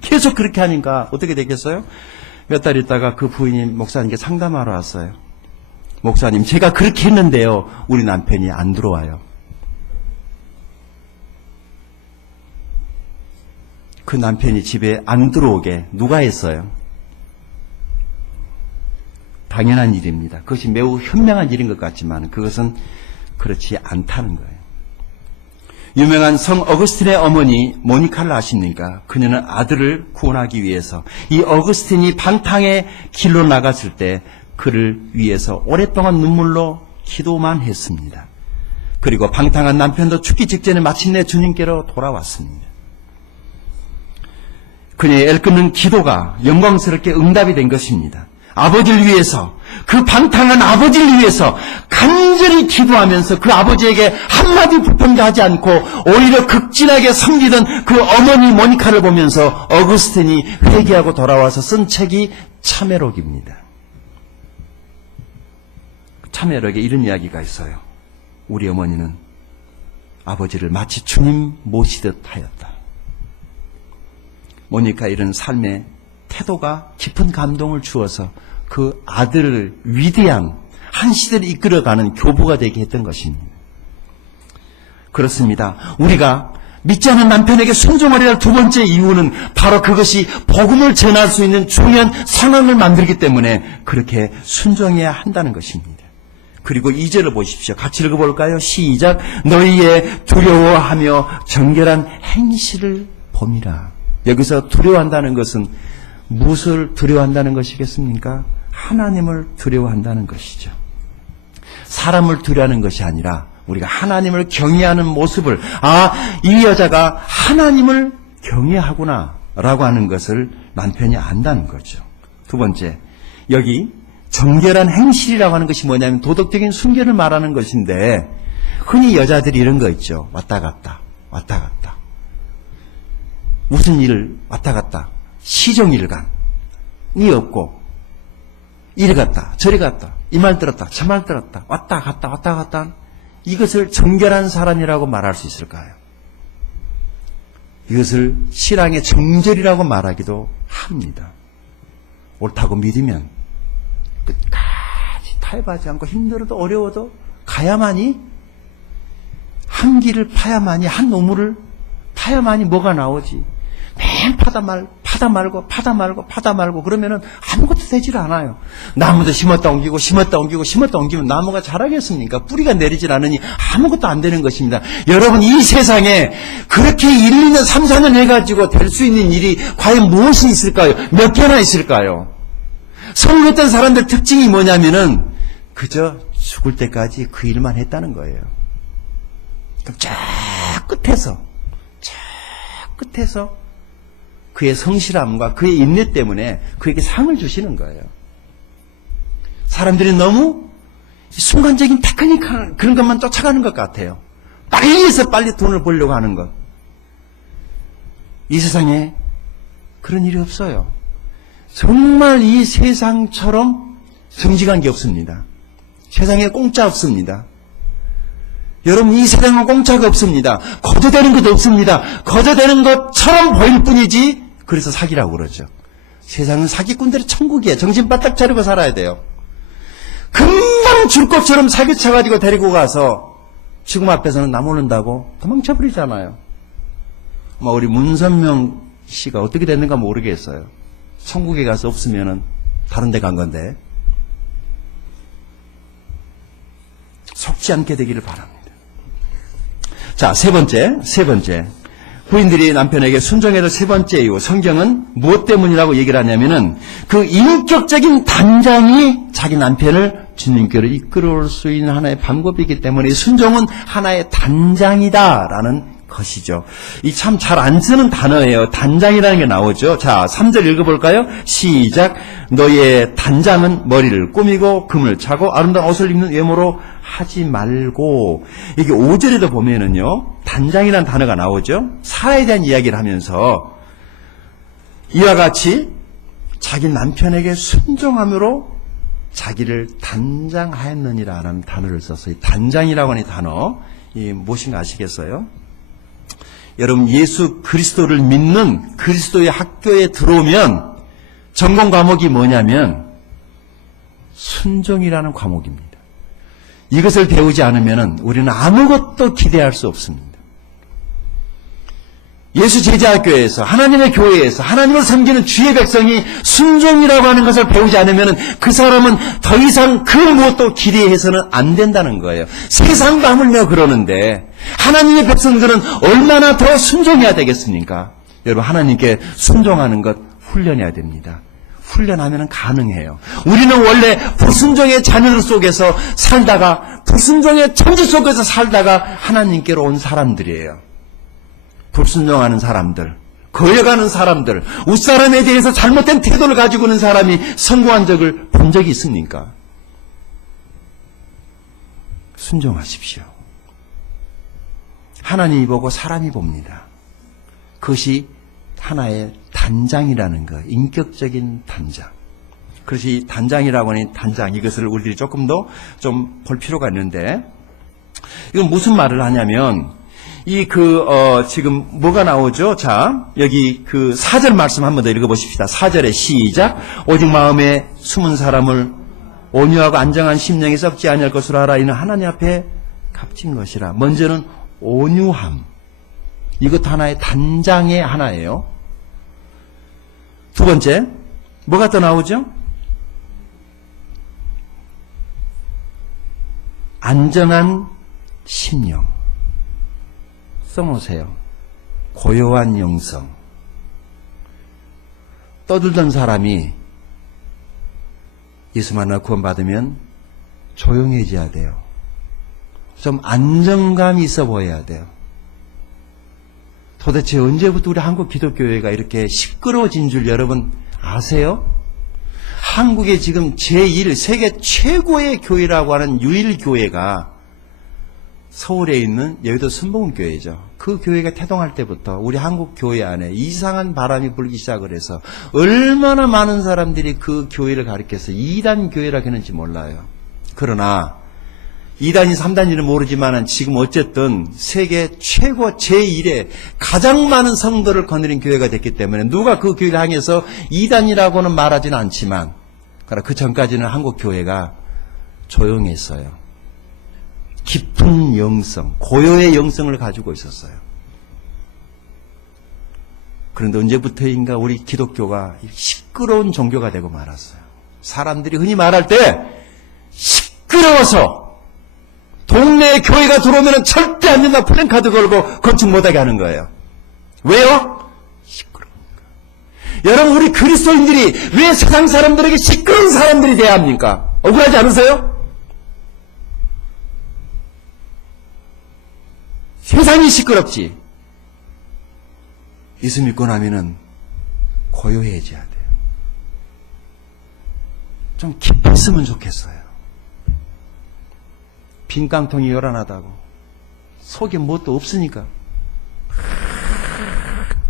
계속 그렇게 하니까 어떻게 되겠어요? 몇 달 있다가 그 부인이 목사님께 상담하러 왔어요. 목사님, 제가 그렇게 했는데요. 우리 남편이 안 들어와요. 그 남편이 집에 안 들어오게 누가 했어요? 당연한 일입니다. 그것이 매우 현명한 일인 것 같지만 그것은 그렇지 않다는 거예요. 유명한 성 어거스틴의 어머니 모니카를 아십니까? 그녀는 아들을 구원하기 위해서 이 어거스틴이 방탕의 길로 나갔을 때 그를 위해서 오랫동안 눈물로 기도만 했습니다. 그리고 방탕한 남편도 죽기 직전에 마침내 주님께로 돌아왔습니다. 그녀의 애끓는 기도가 영광스럽게 응답이 된 것입니다. 아버지를 위해서, 그 방탕한 아버지를 위해서 간절히 기도하면서 그 아버지에게 한마디 불평도 하지 않고 오히려 극진하게 섬기던 그 어머니 모니카를 보면서 어거스틴이 회개하고 돌아와서 쓴 책이 참회록입니다. 참회록에 이런 이야기가 있어요. 우리 어머니는 아버지를 마치 주님 모시듯 하였다. 모니카 이런 삶의 태도가 깊은 감동을 주어서 그 아들을 위대한 한 시대를 이끌어가는 교부가 되게 했던 것입니다. 그렇습니다. 우리가 믿지 않는 남편에게 순종하려는 할 두 번째 이유는 바로 그것이 복음을 전할 수 있는 중요한 상황을 만들기 때문에 그렇게 순종해야 한다는 것입니다. 그리고 2절을 보십시오. 같이 읽어볼까요? 시작. 너희의 두려워하며 정결한 행실을 봄이라. 여기서 두려워한다는 것은 무엇을 두려워한다는 것이겠습니까? 하나님을 두려워한다는 것이죠. 사람을 두려워하는 것이 아니라 우리가 하나님을 경외하는 모습을 이 여자가 하나님을 경외하구나 라고 하는 것을 남편이 안다는 거죠. 두 번째, 여기 정결한 행실이라고 하는 것이 뭐냐면 도덕적인 순결을 말하는 것인데 흔히 여자들이 이런 거 있죠. 왔다 갔다 왔다 갔다. 무슨 일을 왔다 갔다 시종일관이 없고 이리 갔다 저리 갔다 이 말 들었다 저 말 들었다 왔다 갔다 왔다 갔다 이것을 정결한 사람이라고 말할 수 있을까요? 이것을 신앙의 정절이라고 말하기도 합니다. 옳다고 믿으면 끝까지 타협하지 않고 힘들어도 어려워도 가야만이 한 길을 파야만이 한 우물을 파야만이 뭐가 나오지. 맨 파다 말고 그러면은 아무것도 되질 않아요. 나무도 심었다 옮기면 나무가 자라겠습니까? 뿌리가 내리질 않으니 아무것도 안 되는 것입니다. 여러분, 이 세상에 그렇게 1, 2년, 3, 4년 해가지고 될 수 있는 일이 과연 무엇이 있을까요? 몇 개나 있을까요? 성공했던 사람들 특징이 뭐냐면은 그저 죽을 때까지 그 일만 했다는 거예요. 그럼 저 끝에서 그의 성실함과 그의 인내 때문에 그에게 상을 주시는 거예요. 사람들이 너무 순간적인 테크닉 그런 것만 쫓아가는 것 같아요. 빨리 해서 빨리 돈을 벌려고 하는 것. 이 세상에 그런 일이 없어요. 정말 이 세상처럼 정직한 게 없습니다. 세상에 공짜 없습니다. 여러분, 이 세상은 공짜가 없습니다. 거저되는 것도 없습니다. 거저되는 것처럼 보일 뿐이지. 그래서 사기라고 그러죠. 세상은 사기꾼들의 천국이에요. 정신 바짝 차리고 살아야 돼요. 금방 줄 것처럼 사기쳐가지고 데리고 가서 죽음 앞에서는 나 모른다고 도망쳐버리잖아요. 우리 문선명 씨가 어떻게 됐는가 모르겠어요. 천국에 가서 없으면은 다른 데 간 건데. 속지 않게 되기를 바랍니다. 자, 세 번째. 부인들이 남편에게 순종해야 될 세 번째 이유. 성경은 무엇 때문이라고 얘기를 하냐면은 그 인격적인 단장이 자기 남편을 주님께로 이끌어올 수 있는 하나의 방법이기 때문에 순종은 하나의 단장이다라는 것이죠. 이 참 잘 안 쓰는 단어예요. 단장이라는 게 나오죠. 자, 3절 읽어볼까요? 시작. 너의 단장은 머리를 꾸미고 금을 차고 아름다운 옷을 입는 외모로 하지 말고. 이게 5절에도 보면은요, 단장이라는 단어가 나오죠. 사라에 대한 이야기를 하면서 이와 같이 자기 남편에게 순종함으로 자기를 단장하였느니라는 단어를 썼어요. 단장이라고 하는 단어, 이 무엇인가 아시겠어요? 여러분, 예수 그리스도를 믿는 그리스도의 학교에 들어오면 전공 과목이 뭐냐면 순종이라는 과목입니다. 이것을 배우지 않으면 우리는 아무것도 기대할 수 없습니다. 예수 제자학교에서, 하나님의 교회에서 하나님을 섬기는 주의 백성이 순종이라고 하는 것을 배우지 않으면 그 사람은 더 이상 그 무엇도 기대해서는 안 된다는 거예요. 세상도 하물며 그러는데 하나님의 백성들은 얼마나 더 순종해야 되겠습니까? 여러분, 하나님께 순종하는 것 훈련해야 됩니다. 훈련하면 가능해요. 우리는 원래 불순종의 자녀들 속에서 살다가, 불순종의 천지 속에서 살다가 하나님께로 온 사람들이에요. 불순종하는 사람들, 거역하는 사람들, 윗사람에 대해서 잘못된 태도를 가지고 있는 사람이 성공한 적을 본 적이 있습니까? 순종하십시오. 하나님이 보고 사람이 봅니다. 그것이 하나의 단장이라는 것, 인격적인 단장. 그래서 이 단장이라고 하는 단장, 이것을 우리들이 조금 더 좀 볼 필요가 있는데, 이건 무슨 말을 하냐면, 지금 뭐가 나오죠? 자, 여기 4절 말씀 한번 더 읽어보십시다. 4절에 시작. 오직 마음에 숨은 사람을 온유하고 안정한 심령이 썩지 아니할 것으로 하라. 이는 하나님 앞에 값진 것이라. 먼저는 온유함. 이것도 하나의 단장의 하나예요. 두 번째, 뭐가 또 나오죠? 안정한 심령. 써놓으세요. 고요한 영성. 떠들던 사람이 예수 만나 구원받으면 조용해져야 돼요. 좀 안정감이 있어 보여야 돼요. 도대체 언제부터 우리 한국 기독교회가 이렇게 시끄러워진 줄 여러분 아세요? 한국에 지금 제1 세계 최고의 교회라고 하는 유일교회가 서울에 있는 여의도 순복음교회죠. 그 교회가 태동할 때부터 우리 한국 교회 안에 이상한 바람이 불기 시작을 해서 얼마나 많은 사람들이 그 교회를 가리켜서 2단 교회라고 했는지 몰라요. 그러나 2단이 3단인지는 모르지만 지금 어쨌든 세계 최고 제1의 가장 많은 성도를 거느린 교회가 됐기 때문에 누가 그 교회를 향해서 2단이라고는 말하지는 않지만 그러나 그 전까지는 한국 교회가 조용했어요. 깊은 영성, 고요의 영성을 가지고 있었어요. 그런데 언제부터인가 우리 기독교가 시끄러운 종교가 되고 말았어요. 사람들이 흔히 말할 때 시끄러워서 동네에 교회가 들어오면 절대 안 된다 플랜카드 걸고 건축 못하게 하는 거예요. 왜요? 시끄러우니까. 여러분, 우리 그리스도인들이 왜 세상 사람들에게 시끄러운 사람들이 돼야 합니까? 억울하지 않으세요? 세상이 시끄럽지. 예수 믿고 나면은 고요해져야 돼요. 좀 깊었으면 좋겠어요. 빈 깡통이 요란하다고. 속에 뭣도 없으니까.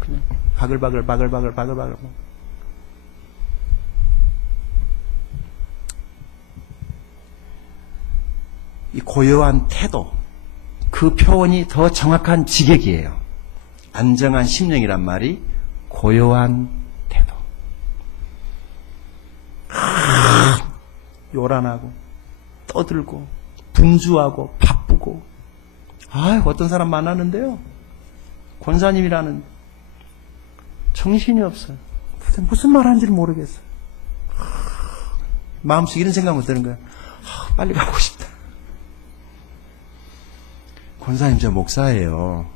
그냥 바글바글. 이 고요한 태도, 그 표현이 더 정확한 직역이에요. 안정한 심령이란 말이 고요한 태도. 요란하고 떠들고 분주하고 바쁘고. 어떤 사람 만나는데요, 권사님이라는 정신이 없어요. 무슨 말 하는지를 모르겠어요. 마음속에 이런 생각만 드는 거예요. 빨리 가고 싶다. 권사님, 저 목사예요.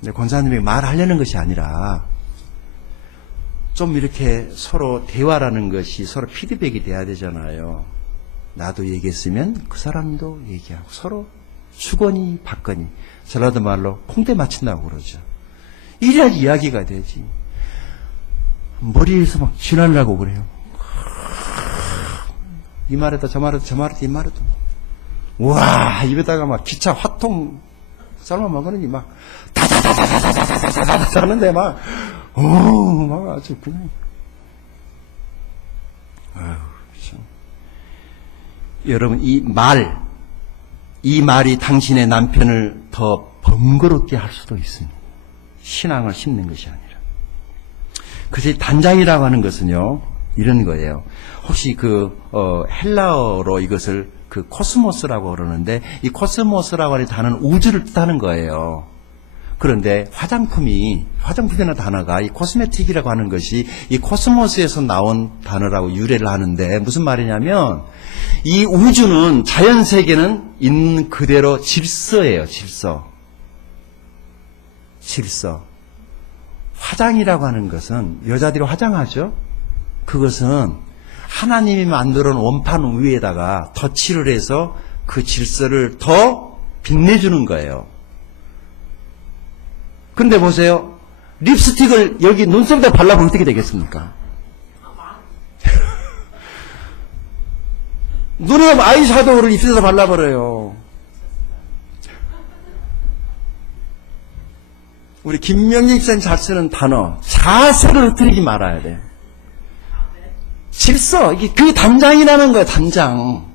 근데 권사님에게 말하려는 것이 아니라 좀 이렇게 서로 대화라는 것이 서로 피드백이 돼야 되잖아요. 나도 얘기했으면 그 사람도 얘기하고 서로 주거니 받거니, 전라도 말로 콩대 맞춘다고 그러죠. 이래야 이야기가 되지. 머리에서 막 지나려고 그래요. 이 말에다 저 말에다 저 말에다 이 말에다. 와, 입에다가 막 기차 화통 삶아 먹으니 막 다다다다다다다다다다 하는데 막 아주 그냥. 아유, 참. 여러분, 이 말이 당신의 남편을 더 번거롭게 할 수도 있습니다. 신앙을 심는 것이 아니라. 그래서 단장이라고 하는 것은요, 이런 거예요. 혹시 헬라어로 이것을 코스모스라고 그러는데, 이 코스모스라고 하는 단어는 우주를 뜻하는 거예요. 그런데 화장품이라는 단어가 이 코스메틱이라고 하는 것이 이 코스모스에서 나온 단어라고 유래를 하는데, 무슨 말이냐면, 이 우주는, 자연세계는 있는 그대로 질서예요, 질서. 화장이라고 하는 것은, 여자들이 화장하죠? 그것은 하나님이 만들어 놓은 원판 위에다가 덧칠을 해서 그 질서를 더 빛내주는 거예요. 근데 보세요. 립스틱을 여기 눈썹에다 발라보면 어떻게 되겠습니까? 눈에 아이섀도우를 입술에다 발라버려요. 우리 김명희 목사님 잘 쓰는 단어, 자세를 흐트리지 말아야 돼. 질서, 이게 그게 단장이라는 거예요, 단장.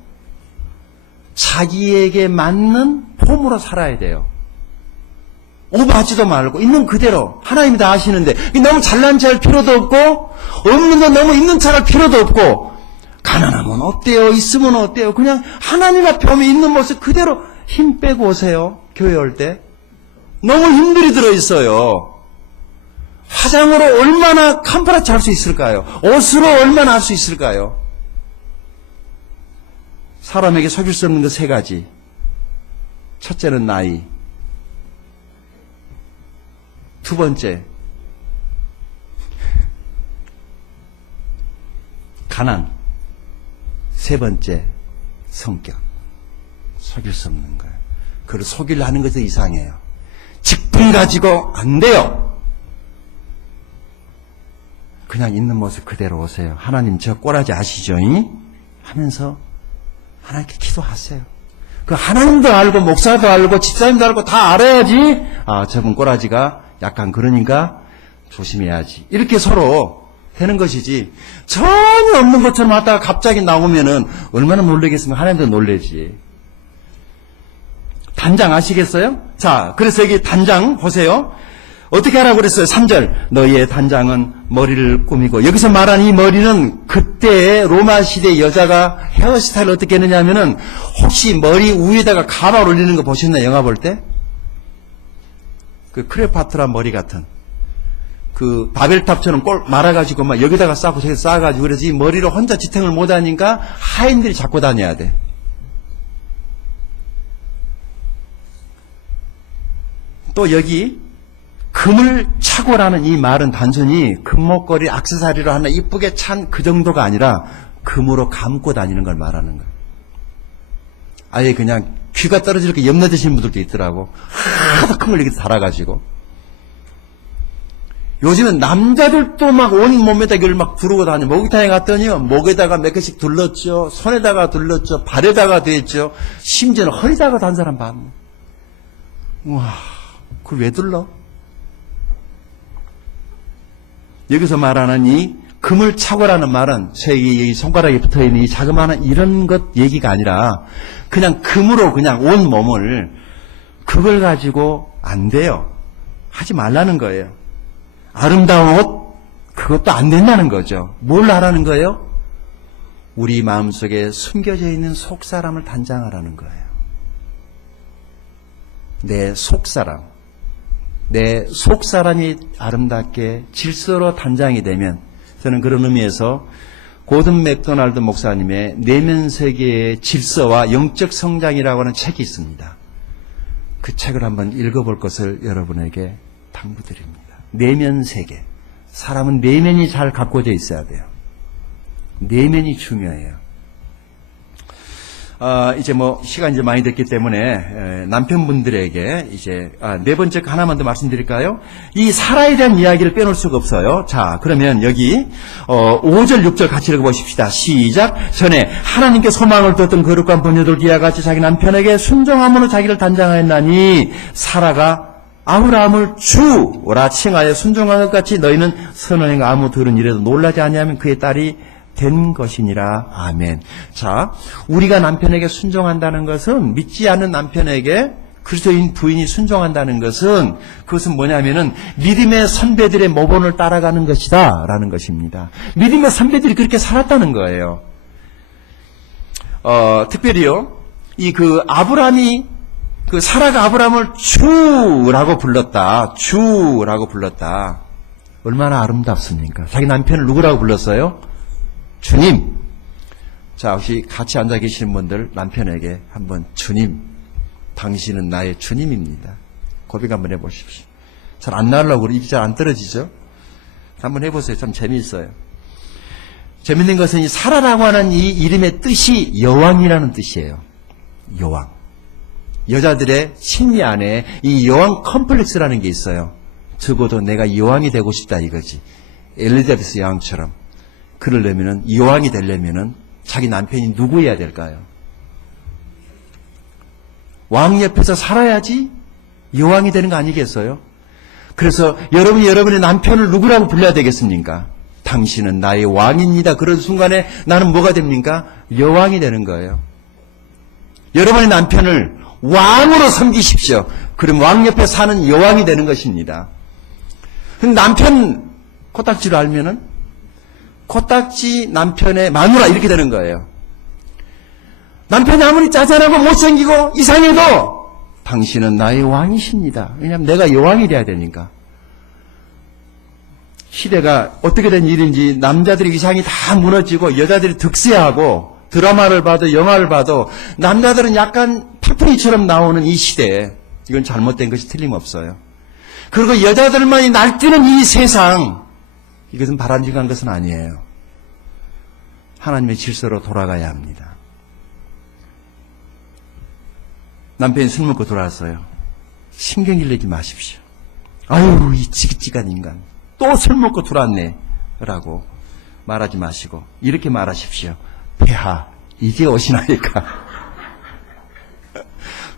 자기에게 맞는 폼으로 살아야 돼요. 오버하지도 말고 있는 그대로. 하나님이 다 아시는데 너무 잘난 체 할 필요도 없고, 없는 거 너무 있는 척 할 필요도 없고, 가난하면 어때요? 있으면 어때요? 그냥 하나님 앞에 오면 있는 모습 그대로 힘 빼고 오세요. 교회 올 때. 너무 힘들이 들어있어요. 화장으로 얼마나 캄프라치 할 수 있을까요? 옷으로 얼마나 할 수 있을까요? 사람에게 속일 수 없는 것 3가지. 첫째는 나이. 2번째, 가난. 3번째, 성격. 속일 수 없는 거예요. 그걸 속이려 하는 것은 이상해요. 직분 가지고 안 돼요. 그냥 있는 모습 그대로 오세요. 하나님, 저 꼬라지 아시죠? 하면서 하나님께 기도하세요. 그 하나님도 알고 목사도 알고 집사님도 알고 다 알아야지, 저분 꼬라지가 약간 그러니까 조심해야지, 이렇게 서로 되는 것이지, 전혀 없는 것처럼 하다가 갑자기 나오면은 얼마나 놀라겠습니까? 하나님도 놀라지. 단장 아시겠어요? 자, 그래서 여기 단장 보세요. 어떻게 하라고 그랬어요? 3절. 너희의 단장은 머리를 꾸미고. 여기서 말한 이 머리는 그때 로마 시대 여자가 헤어스타일을 어떻게 했느냐 하면은, 혹시 머리 위에다가 가발 올리는 거 보셨나요? 영화 볼 때? 그 크레파트라 머리 같은. 그 바벨탑처럼 꼴 말아가지고 막 여기다가 싸고 저기 싸가지고, 그래서 이 머리를 혼자 지탱을 못하니까 하인들이 잡고 다녀야 돼. 또 여기 금을 차고라는 이 말은 단순히 금목걸이 액세서리로 하나 이쁘게 찬 그 정도가 아니라 금으로 감고 다니는 걸 말하는 거예요. 아예 그냥 귀가 떨어지게 염려되시는 분들도 있더라고. 하도 금을 이렇게 달아가지고. 요즘은 남자들도 막 온 몸에다 이걸 막 두르고 다녀. 목욕탕에 갔더니요, 목에다가 몇 개씩 둘렀죠, 손에다가 둘렀죠, 발에다가 됐죠, 심지어는 허리다가 단 사람 봐. 우와, 그걸 왜 둘러? 여기서 말하는 이 금을 차고라는 말은 이 손가락에 붙어있는 이 자그마한 이런 것 얘기가 아니라 그냥 금으로 그냥 온 몸을 그걸 가지고 안 돼요. 하지 말라는 거예요. 아름다운 옷 그것도 안 된다는 거죠. 뭘 하라는 거예요? 우리 마음속에 숨겨져 있는 속사람을 단장하라는 거예요. 내 속사람. 내 속사람이 아름답게 질서로 단장이 되면 저는 그런 의미에서 고든 맥도날드 목사님의 내면 세계의 질서와 영적 성장이라고 하는 책이 있습니다. 그 책을 한번 읽어볼 것을 여러분에게 당부드립니다. 내면 세계. 사람은 내면이 잘 가꿔져 있어야 돼요. 내면이 중요해요. 이제 시간이 이제 많이 됐기 때문에, 남편분들에게 이제, 네 번째 하나만 더 말씀드릴까요? 이 사라에 대한 이야기를 빼놓을 수가 없어요. 자, 그러면 여기, 5절, 6절 같이 읽어보십시다. 시작. 전에 하나님께 소망을 뒀던 거룩한 부녀들 기와 같이 자기 남편에게 순종함으로 자기를 단장하였나니, 사라가 아브라함을 주라 칭하여 순종한 것 같이 너희는 선언행과 아무 들은 일에도 놀라지 아니하면 그의 딸이 된 것이니라. 아멘. 자, 우리가 남편에게 순종한다는 것은 믿지 않는 남편에게 그리스도인 부인이 순종한다는 것은 그것은 뭐냐면은 믿음의 선배들의 모본을 따라가는 것이다 라는 것입니다. 믿음의 선배들이 그렇게 살았다는 거예요. 특별히요, 아브라함이 사라가 아브라함을 주라고 불렀다. 주라고 불렀다. 얼마나 아름답습니까? 자기 남편을 누구라고 불렀어요? 주님. 자, 혹시 같이 앉아 계시는 분들 남편에게 한번 주님, 당신은 나의 주님입니다. 고백 한번 해보십시오. 잘 안 나오려고 입이 잘 안 떨어지죠? 한번 해보세요. 참 재미있어요. 재밌는 것은 이 사라라고 하는 이 이름의 뜻이 여왕이라는 뜻이에요. 여왕. 여자들의 심리 안에 이 여왕 컴플렉스라는 게 있어요. 적어도 내가 여왕이 되고 싶다 이거지. 엘리자베스 여왕처럼. 그러려면은, 여왕이 되려면은 자기 남편이 누구여야 될까요? 왕 옆에서 살아야지 여왕이 되는 거 아니겠어요? 그래서 여러분이 여러분의 남편을 누구라고 불러야 되겠습니까? 당신은 나의 왕입니다. 그런 순간에 나는 뭐가 됩니까? 여왕이 되는 거예요. 여러분의 남편을 왕으로 섬기십시오. 그럼 왕 옆에 사는 여왕이 되는 것입니다. 남편 코딱지로 알면은 코딱지 남편의 마누라 이렇게 되는 거예요. 남편이 아무리 짜잘하고 못생기고 이상해도 당신은 나의 왕이십니다. 왜냐하면 내가 여왕이 돼야 되니까. 시대가 어떻게 된 일인지 남자들의 위상이 다 무너지고 여자들이 득세하고 드라마를 봐도 영화를 봐도 남자들은 약간 팝뿌리처럼 나오는 이 시대에 이건 잘못된 것이 틀림없어요. 그리고 여자들만이 날뛰는 이 세상, 이것은 바람직한 것은 아니에요. 하나님의 질서로 돌아가야 합니다. 남편이 술 먹고 돌아왔어요. 신경질 내지 마십시오. 아유, 이 지긋지긋한 인간. 또 술 먹고 들어왔네. 라고 말하지 마시고 이렇게 말하십시오. 폐하, 이제 오시나이까.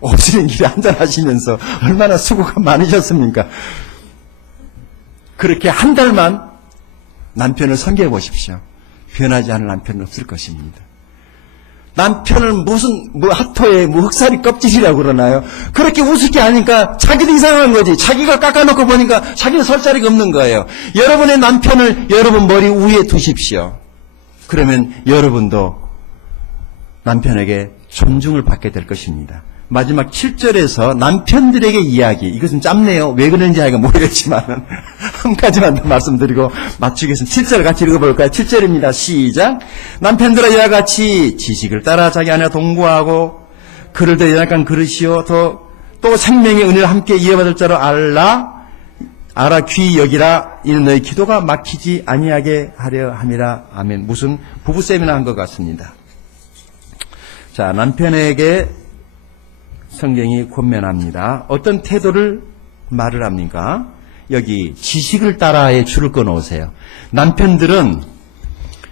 오시는 길에 한잔하시면서 얼마나 수고가 많으셨습니까? 그렇게 한 달만 남편을 섬겨 보십시오. 변하지 않을 남편은 없을 것입니다. 남편을 무슨 핫토에 흑살이 껍질이라고 그러나요? 그렇게 우습게 하니까 자기도 이상한 거지. 자기가 깎아놓고 보니까 자기는 설 자리가 없는 거예요. 여러분의 남편을 여러분 머리 위에 두십시오. 그러면 여러분도 남편에게 존중을 받게 될 것입니다. 마지막 7절에서 남편들에게 이야기, 이것은 짧네요. 왜 그런지 아이가 모르겠지만 한 가지만 더 말씀드리고 마치겠습니다. 7절 같이 읽어볼까요? 7절입니다. 시작. 남편들아 이와 같이 지식을 따라 자기 아내와 동거하고 그를 더 연약한 그릇이요 또 생명의 은혜를 함께 이어받을 자로 알아 귀히 여기라. 이는 너희 기도가 막히지 아니하게 하려 함이라. 아멘. 무슨 부부 세미나 한 것 같습니다. 자, 남편에게 성경이 권면합니다. 어떤 태도를 말을 합니까? 여기 지식을 따라에 줄을 끊어오세요. 남편들은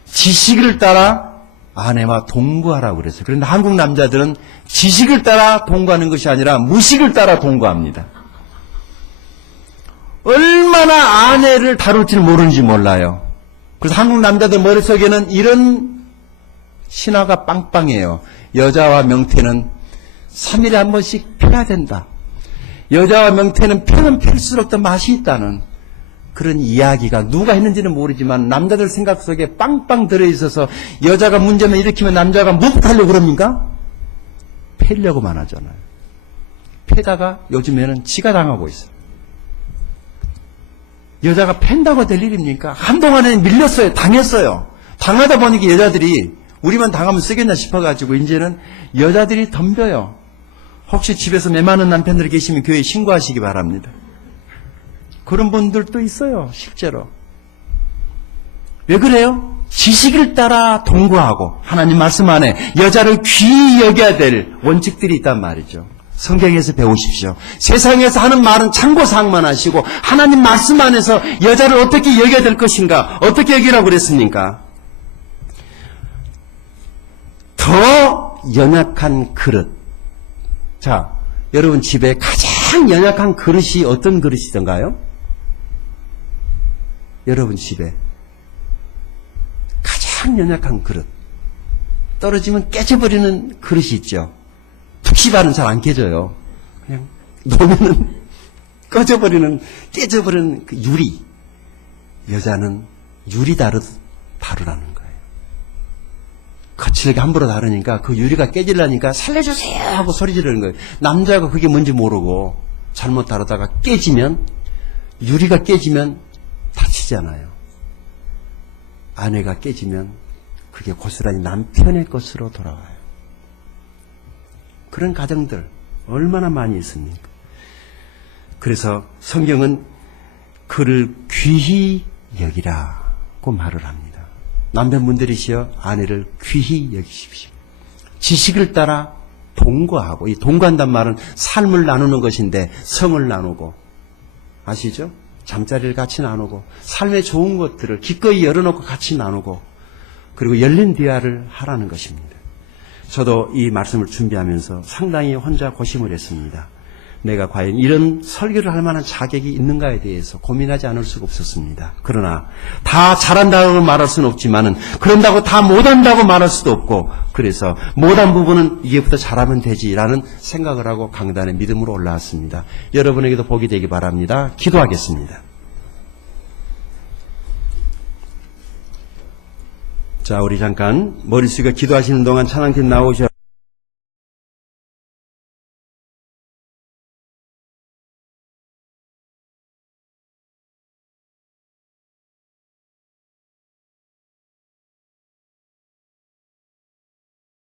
지식을 따라 아내와 동거하라고 그랬어요. 그런데 한국 남자들은 지식을 따라 동거하는 것이 아니라 무식을 따라 동거합니다. 얼마나 아내를 다룰지를 모르는지 몰라요. 그래서 한국 남자들 머릿속에는 이런 신화가 빵빵해요. 여자와 명태는 3일에 한 번씩 펴야 된다. 여자와 명태는 펴면 필수록 더 맛이 있다는 그런 이야기가 누가 했는지는 모르지만 남자들 생각 속에 빵빵 들어있어서 여자가 문제만 일으키면 남자가 못하려고 그럽니까? 패려고만 하잖아요. 패다가 요즘에는 지가 당하고 있어요. 여자가 팬다고 될 일입니까? 한동안에는 밀렸어요. 당했어요. 당하다 보니까 여자들이 우리만 당하면 쓰겠나 싶어가지고 이제는 여자들이 덤벼요. 혹시 집에서 매 많은 남편들이 계시면 교회에 신고하시기 바랍니다. 그런 분들도 있어요. 실제로. 왜 그래요? 지식을 따라 동거하고 하나님 말씀 안에 여자를 귀히 여겨야 될 원칙들이 있단 말이죠. 성경에서 배우십시오. 세상에서 하는 말은 참고사항만 하시고 하나님 말씀 안에서 여자를 어떻게 여겨야 될 것인가? 어떻게 여기라고 그랬습니까? 더 연약한 그릇. 자, 여러분 집에 가장 연약한 그릇이 어떤 그릇이던가요? 여러분 집에 가장 연약한 그릇. 떨어지면 깨져버리는 그릇이 있죠. 툭시발은 잘 안 깨져요. 그냥 놓으면은 꺼져버리는, 깨져버리는 그 유리. 여자는 유리 다루라는 거예요. 거칠게 함부로 다루니까 그 유리가 깨지려니까 살려주세요 하고 소리 지르는 거예요. 남자가 그게 뭔지 모르고 잘못 다루다가 깨지면, 유리가 깨지면 다치잖아요. 아내가 깨지면 그게 고스란히 남편의 것으로 돌아와요. 그런 가정들 얼마나 많이 있습니까? 그래서 성경은 그를 귀히 여기라고 말을 합니다. 남편분들이시여 아내를 귀히 여기십시오. 지식을 따라 동거하고, 이 동거한단 말은 삶을 나누는 것인데 성을 나누고, 아시죠? 잠자리를 같이 나누고 삶의 좋은 것들을 기꺼이 열어놓고 같이 나누고 그리고 열린 대화를 하라는 것입니다. 저도 이 말씀을 준비하면서 상당히 혼자 고심을 했습니다. 내가 과연 이런 설교를 할 만한 자격이 있는가에 대해서 고민하지 않을 수가 없었습니다. 그러나 다 잘한다고 말할 수는 없지만은 그런다고 다 못한다고 말할 수도 없고, 그래서 못한 부분은 이게부터 잘하면 되지라는 생각을 하고 강단에 믿음으로 올라왔습니다. 여러분에게도 복이 되기 바랍니다. 기도하겠습니다. 자, 우리 잠깐 머리 숙여 기도하시는 동안 찬양팀 나오셔.